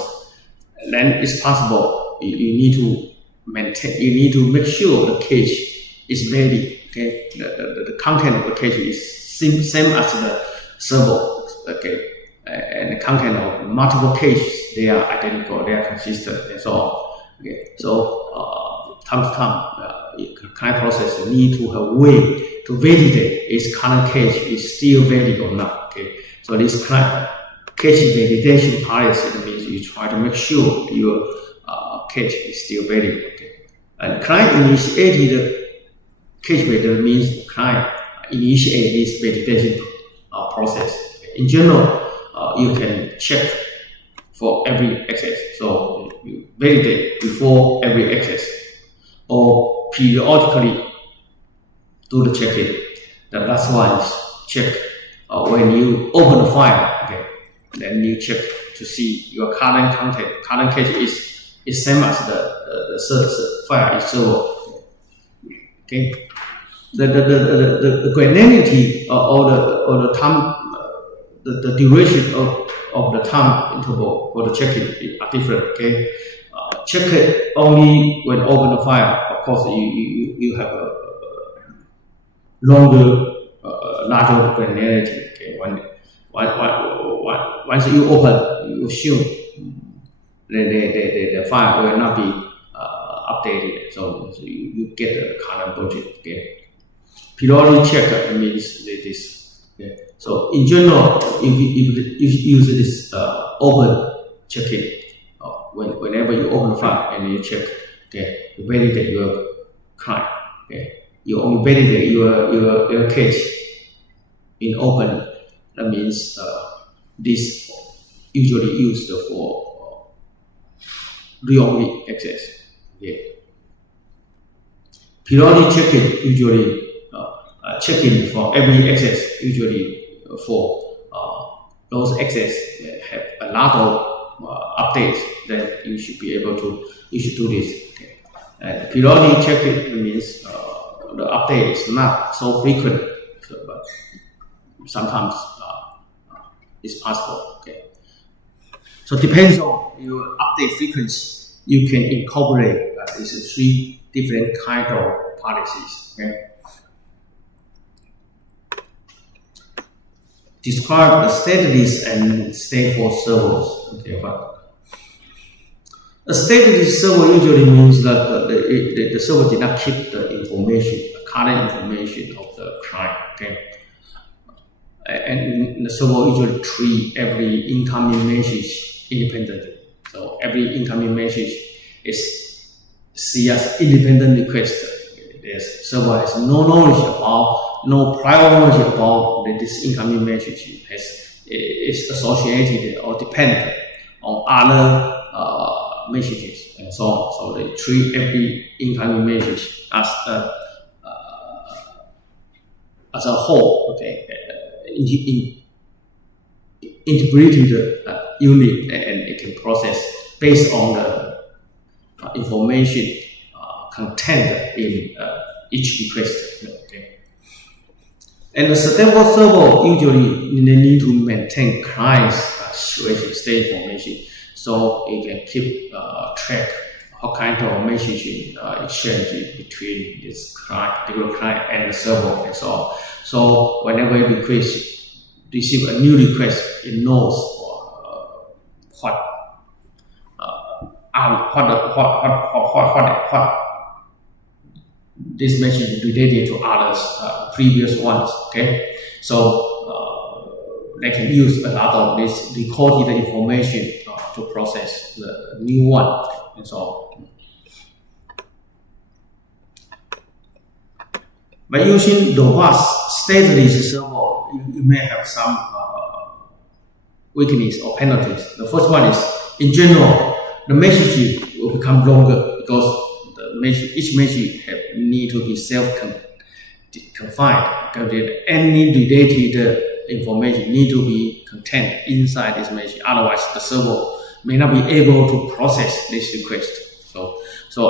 Then it's possible you need to maintain. You need to make sure the cache is ready. Okay, the content of the cache is same as the server. Okay, and the content of multiple caches, they are identical, they are consistent, and so on. Okay, so time to time, client processor need to have a way to validate its current cache is still valid or not. Okay, so this client cache validation policy means you try to make sure your cache is still valid. Okay, and client initiated cache validation means the client initiate this validation process. In general, you can check for every access. So you validate before every access, or periodically do the checking. The last one is check when you open the file. Okay, then you check to see your current content. Current cache is same as the file itself. Okay, the granularity or the time. The duration of the time interval for the checking are different. Okay, check it only when open the file. Of course, you have a longer, larger granularity. Okay, once you open, you assume the file will not be updated, so you get the current version. Okay, periodic check means this. Okay. So in general, if you use this open checking, whenever you open the file and you check, okay, you validate your client. Okay, you only validate your cache in open. That means this usually used for read-only access. Okay. Periodic checking usually checking for every access, usually for those access have a lot of updates. Then you should be able to do this. Okay. And periodic checking means the update is not so frequent, but sometimes it's possible. Okay. So depends on your update frequency. You can incorporate these three different kind of policies. Okay. Describe the stateless and stateful servers. Okay, but a stateless server usually means that the server did not keep the information, the current information of the client. Okay, and the server usually treat every incoming message independently. So every incoming message is seen as independent request. The server has no knowledge about, no prior knowledge about this incoming message is associated or dependent on other messages and so on. So they treat every incoming message as a whole. Okay, integrated unit, and it can process based on the information contained in each request. Okay. And the stateful server usually need to maintain client's situation state information, so it can keep track what kind of messaging exchange between this particular client and the server and so on. So whenever you receive a new request, it knows what this message is related to others, previous ones. Okay, so they can use a lot of this recorded information to process the new one and so on. By using robust stateless server, you may have some weakness or penalties. The first one is, in general, the message will become longer because each message need to be self-confined. Any related information need to be contained inside this message. Otherwise, the server may not be able to process this request. So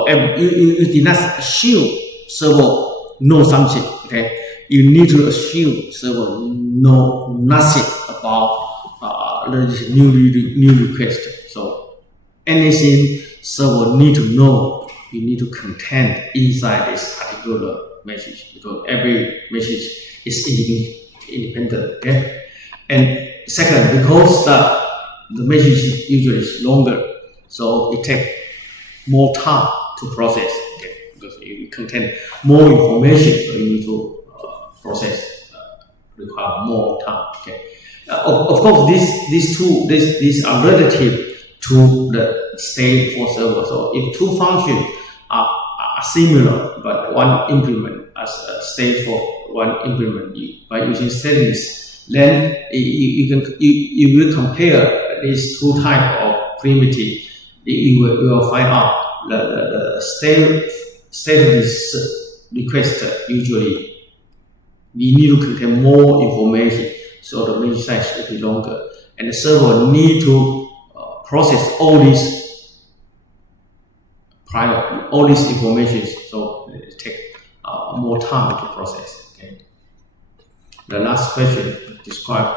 you did not assume server know something. Okay, you need to assume server know nothing about this new request. So anything server need to know, you need to contain inside this particular message, because every message is independent. Okay, and second, because the message usually is longer, so it takes more time to process. Okay, because you contain more information, so you need to process, require more time. Okay, of course, these are relative to the state for server. So if two functions are similar, but one implement as a state for one implement by using settings, then you will compare these two types of primitive. You will find out the state of this request usually we need to contain more information, so the message size will be longer, and the server need to process all these information, so it takes more time to process. Okay. The last question describe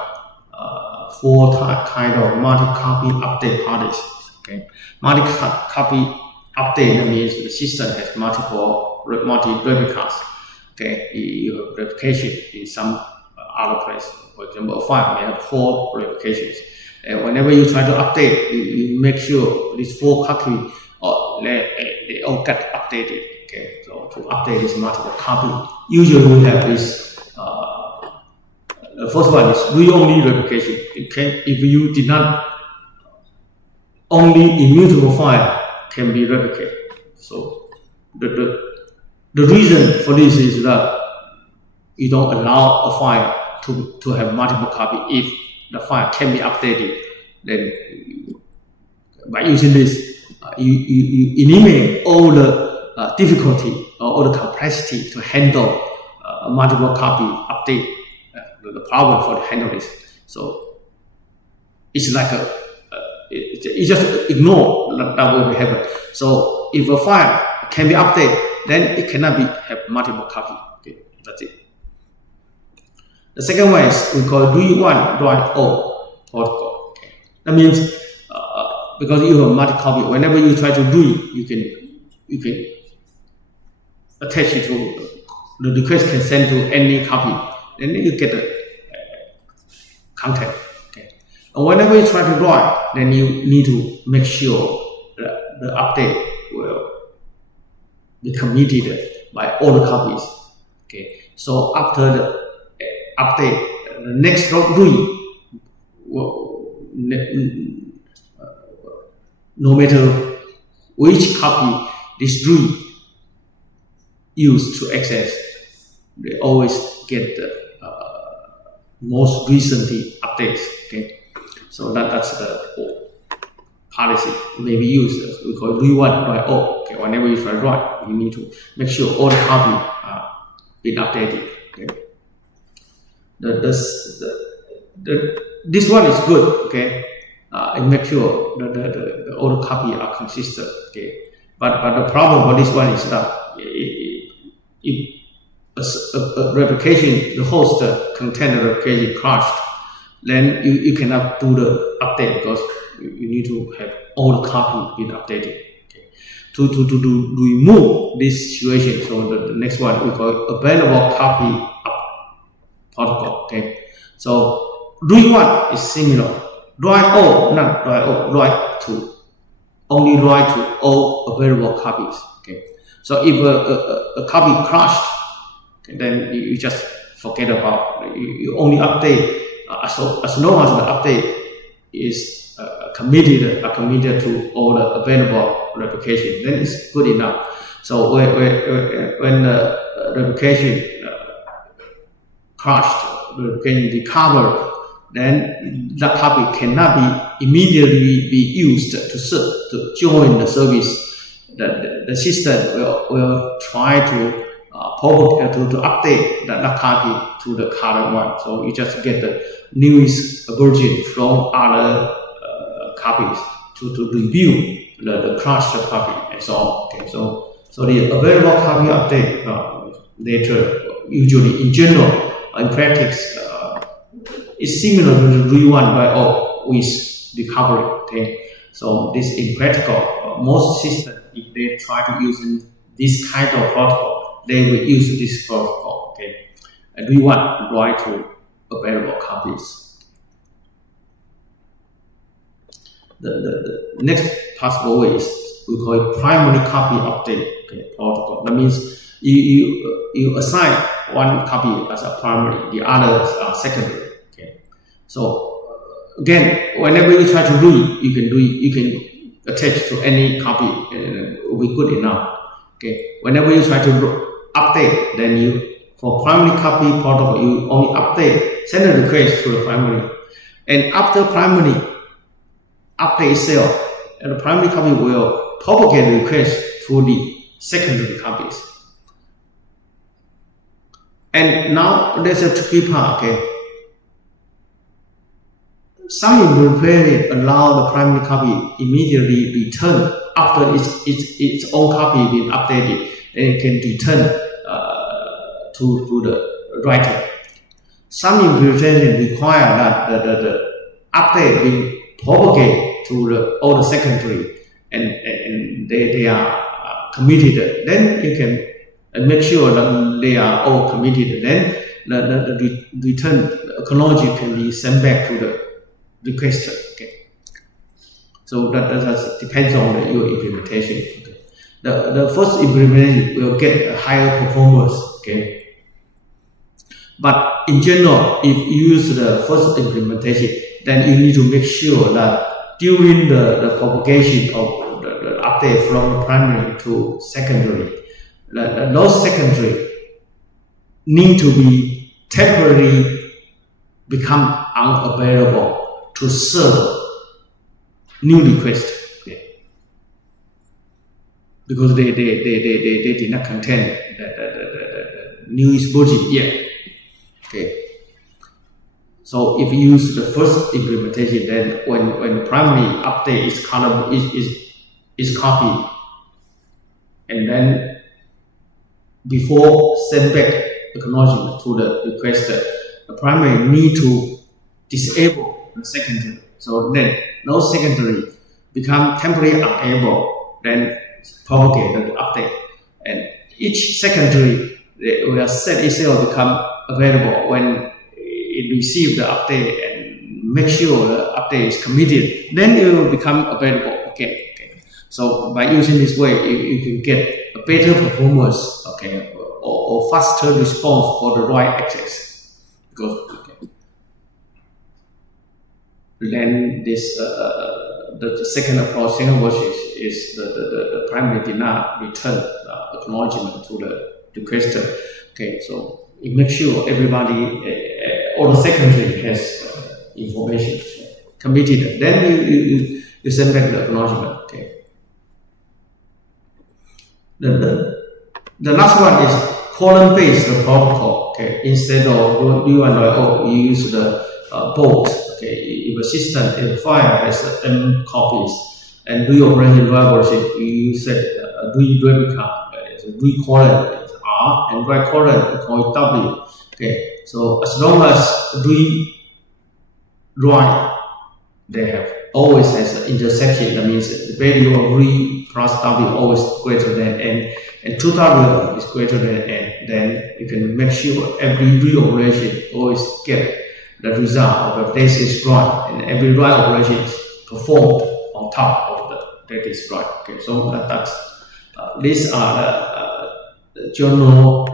4 kind of multi-copy update policies. Okay. Multi-copy update means the system has multi-replicas. Okay, your replication in some other place. For example, a file may have 4 replications. And whenever you try to update, you make sure these 4 copies they all get updated. Okay, so to update this multiple copy, usually we have this. The first one is read-only replication. Okay, if you did not, only immutable file can be replicated. So the reason for this is that you don't allow a file to have multiple copies. If the file can be updated, then by using this, you eliminate all the difficulty or all the complexity to handle multiple copy update. The problem for to handle this. So it's like you just ignore that will happen. So if a file can be updated, then it cannot have multiple copies. Okay, that's it. The second one is we call read one, write all protocol. Okay, that means because you have multi-copy, whenever you try to read, you can attach it to the request can send to any copy, and then you get the content. Okay, and whenever you try to write, then you need to make sure that the update will be committed by all the copies. Okay, so after the update, the next read will, no matter which copy this read used to access, they always get the most recent updates. Okay, so that's the policy may be used. We call read one, write all. Okay, whenever you try to write, you need to make sure all the copies are been updated. Okay, this one is good. Okay, and make sure that all the copies are consistent. Okay, but the problem for this one is that if a replication, the host container replication crashed, then you cannot do the update because you need to have all the copies being updated. Okay. To remove this situation, so the next one we call available copy protocol. Okay, so read one is similar. Write all, not write all, write to only write to all available copies. Okay, so if a copy crashed, then you just forget about it. You only update as long as the update is committed to all the available replication, then it's good enough. So when the replication crashed, the replication recovered, then that copy cannot be immediately be used to join the service. The system will try to update that copy to the current one. So you just get the newest version from other copies to review the crashed copy and so on. Okay, so the available copy update later usually in general, in practice, it's similar to the rewind by all with recovery. Okay, so this in practical, most systems, if they try to use this kind of protocol, they will use this protocol. Okay, and rewind write to available copies. The next possible way is we call it primary copy update protocol. That means you assign one copy as a primary, the others are secondary. Okay, so again, whenever you try to read, you can attach to any copy, will be good enough. Okay, whenever you try to update, then for primary copy protocol, you only send a request to the primary, and after primary update itself, and the primary copy will propagate the request to the secondary copies. And now there's a tricky part. Okay, some implementation allow the primary copy immediately return after its own copy been updated, and it can return to the writer. Some implementation require that the update be propagated to all the secondary, and they are committed. Then you can make sure that they are all committed. Then the return acknowledge can be sent back to the requester. Okay, so that depends on your implementation. Okay. The first implementation will get a higher performance. Okay, but in general, if you use the first implementation, then you need to make sure that during the propagation of the update from primary to secondary, those secondary need to be temporarily become unavailable to serve new request. Okay. Because they did not contain the newest version yet. Okay. So if you use the first implementation, then when primary update is copied, and then before send back acknowledgement to the requester, the primary need to disable the secondary. So then those secondary become temporarily unable, then propagate the update, and each secondary will set itself become available when it receives the update and make sure the update is committed. Then it will become available again. Okay. So by using this way, you can get a better performance, okay, or faster response for the write access. Because then this the second approach, second version is the primary did not return acknowledgement to the requester. Okay, so it makes sure everybody, all the secondary has information committed. Then you send back the acknowledgement. Okay. The last one is column-based protocol. Okay, instead of you use the both. Okay, if a system, if a file has m copies and reoperation version, you set replica, colon is R, and right colon we call it W. Okay, so as long as write, they have always has an intersection. That means the value of re plus W always greater than n, and 2W is greater than n. Then you can make sure every reoperation always get the result of the base is right, and every write operation is performed on top of that is right. Okay, so that's these are the general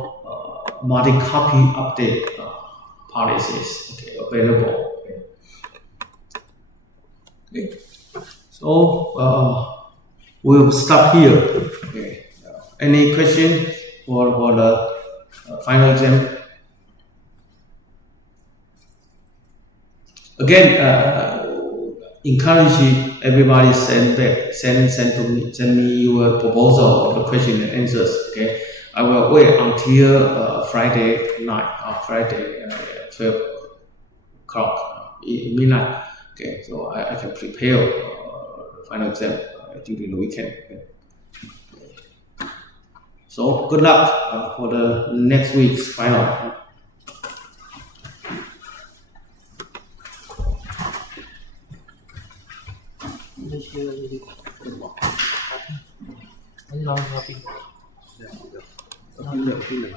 multi-copy update policies, okay, available. Okay. So we'll stop here. Okay. Any question for the final exam? Again, encourage everybody send me your proposal of the question and answers. Okay, I will wait until Friday night, Friday 12 o'clock midnight. Okay, so I can prepare the final exam during the weekend. Okay. So good luck for the next week's final. Anh lo pin.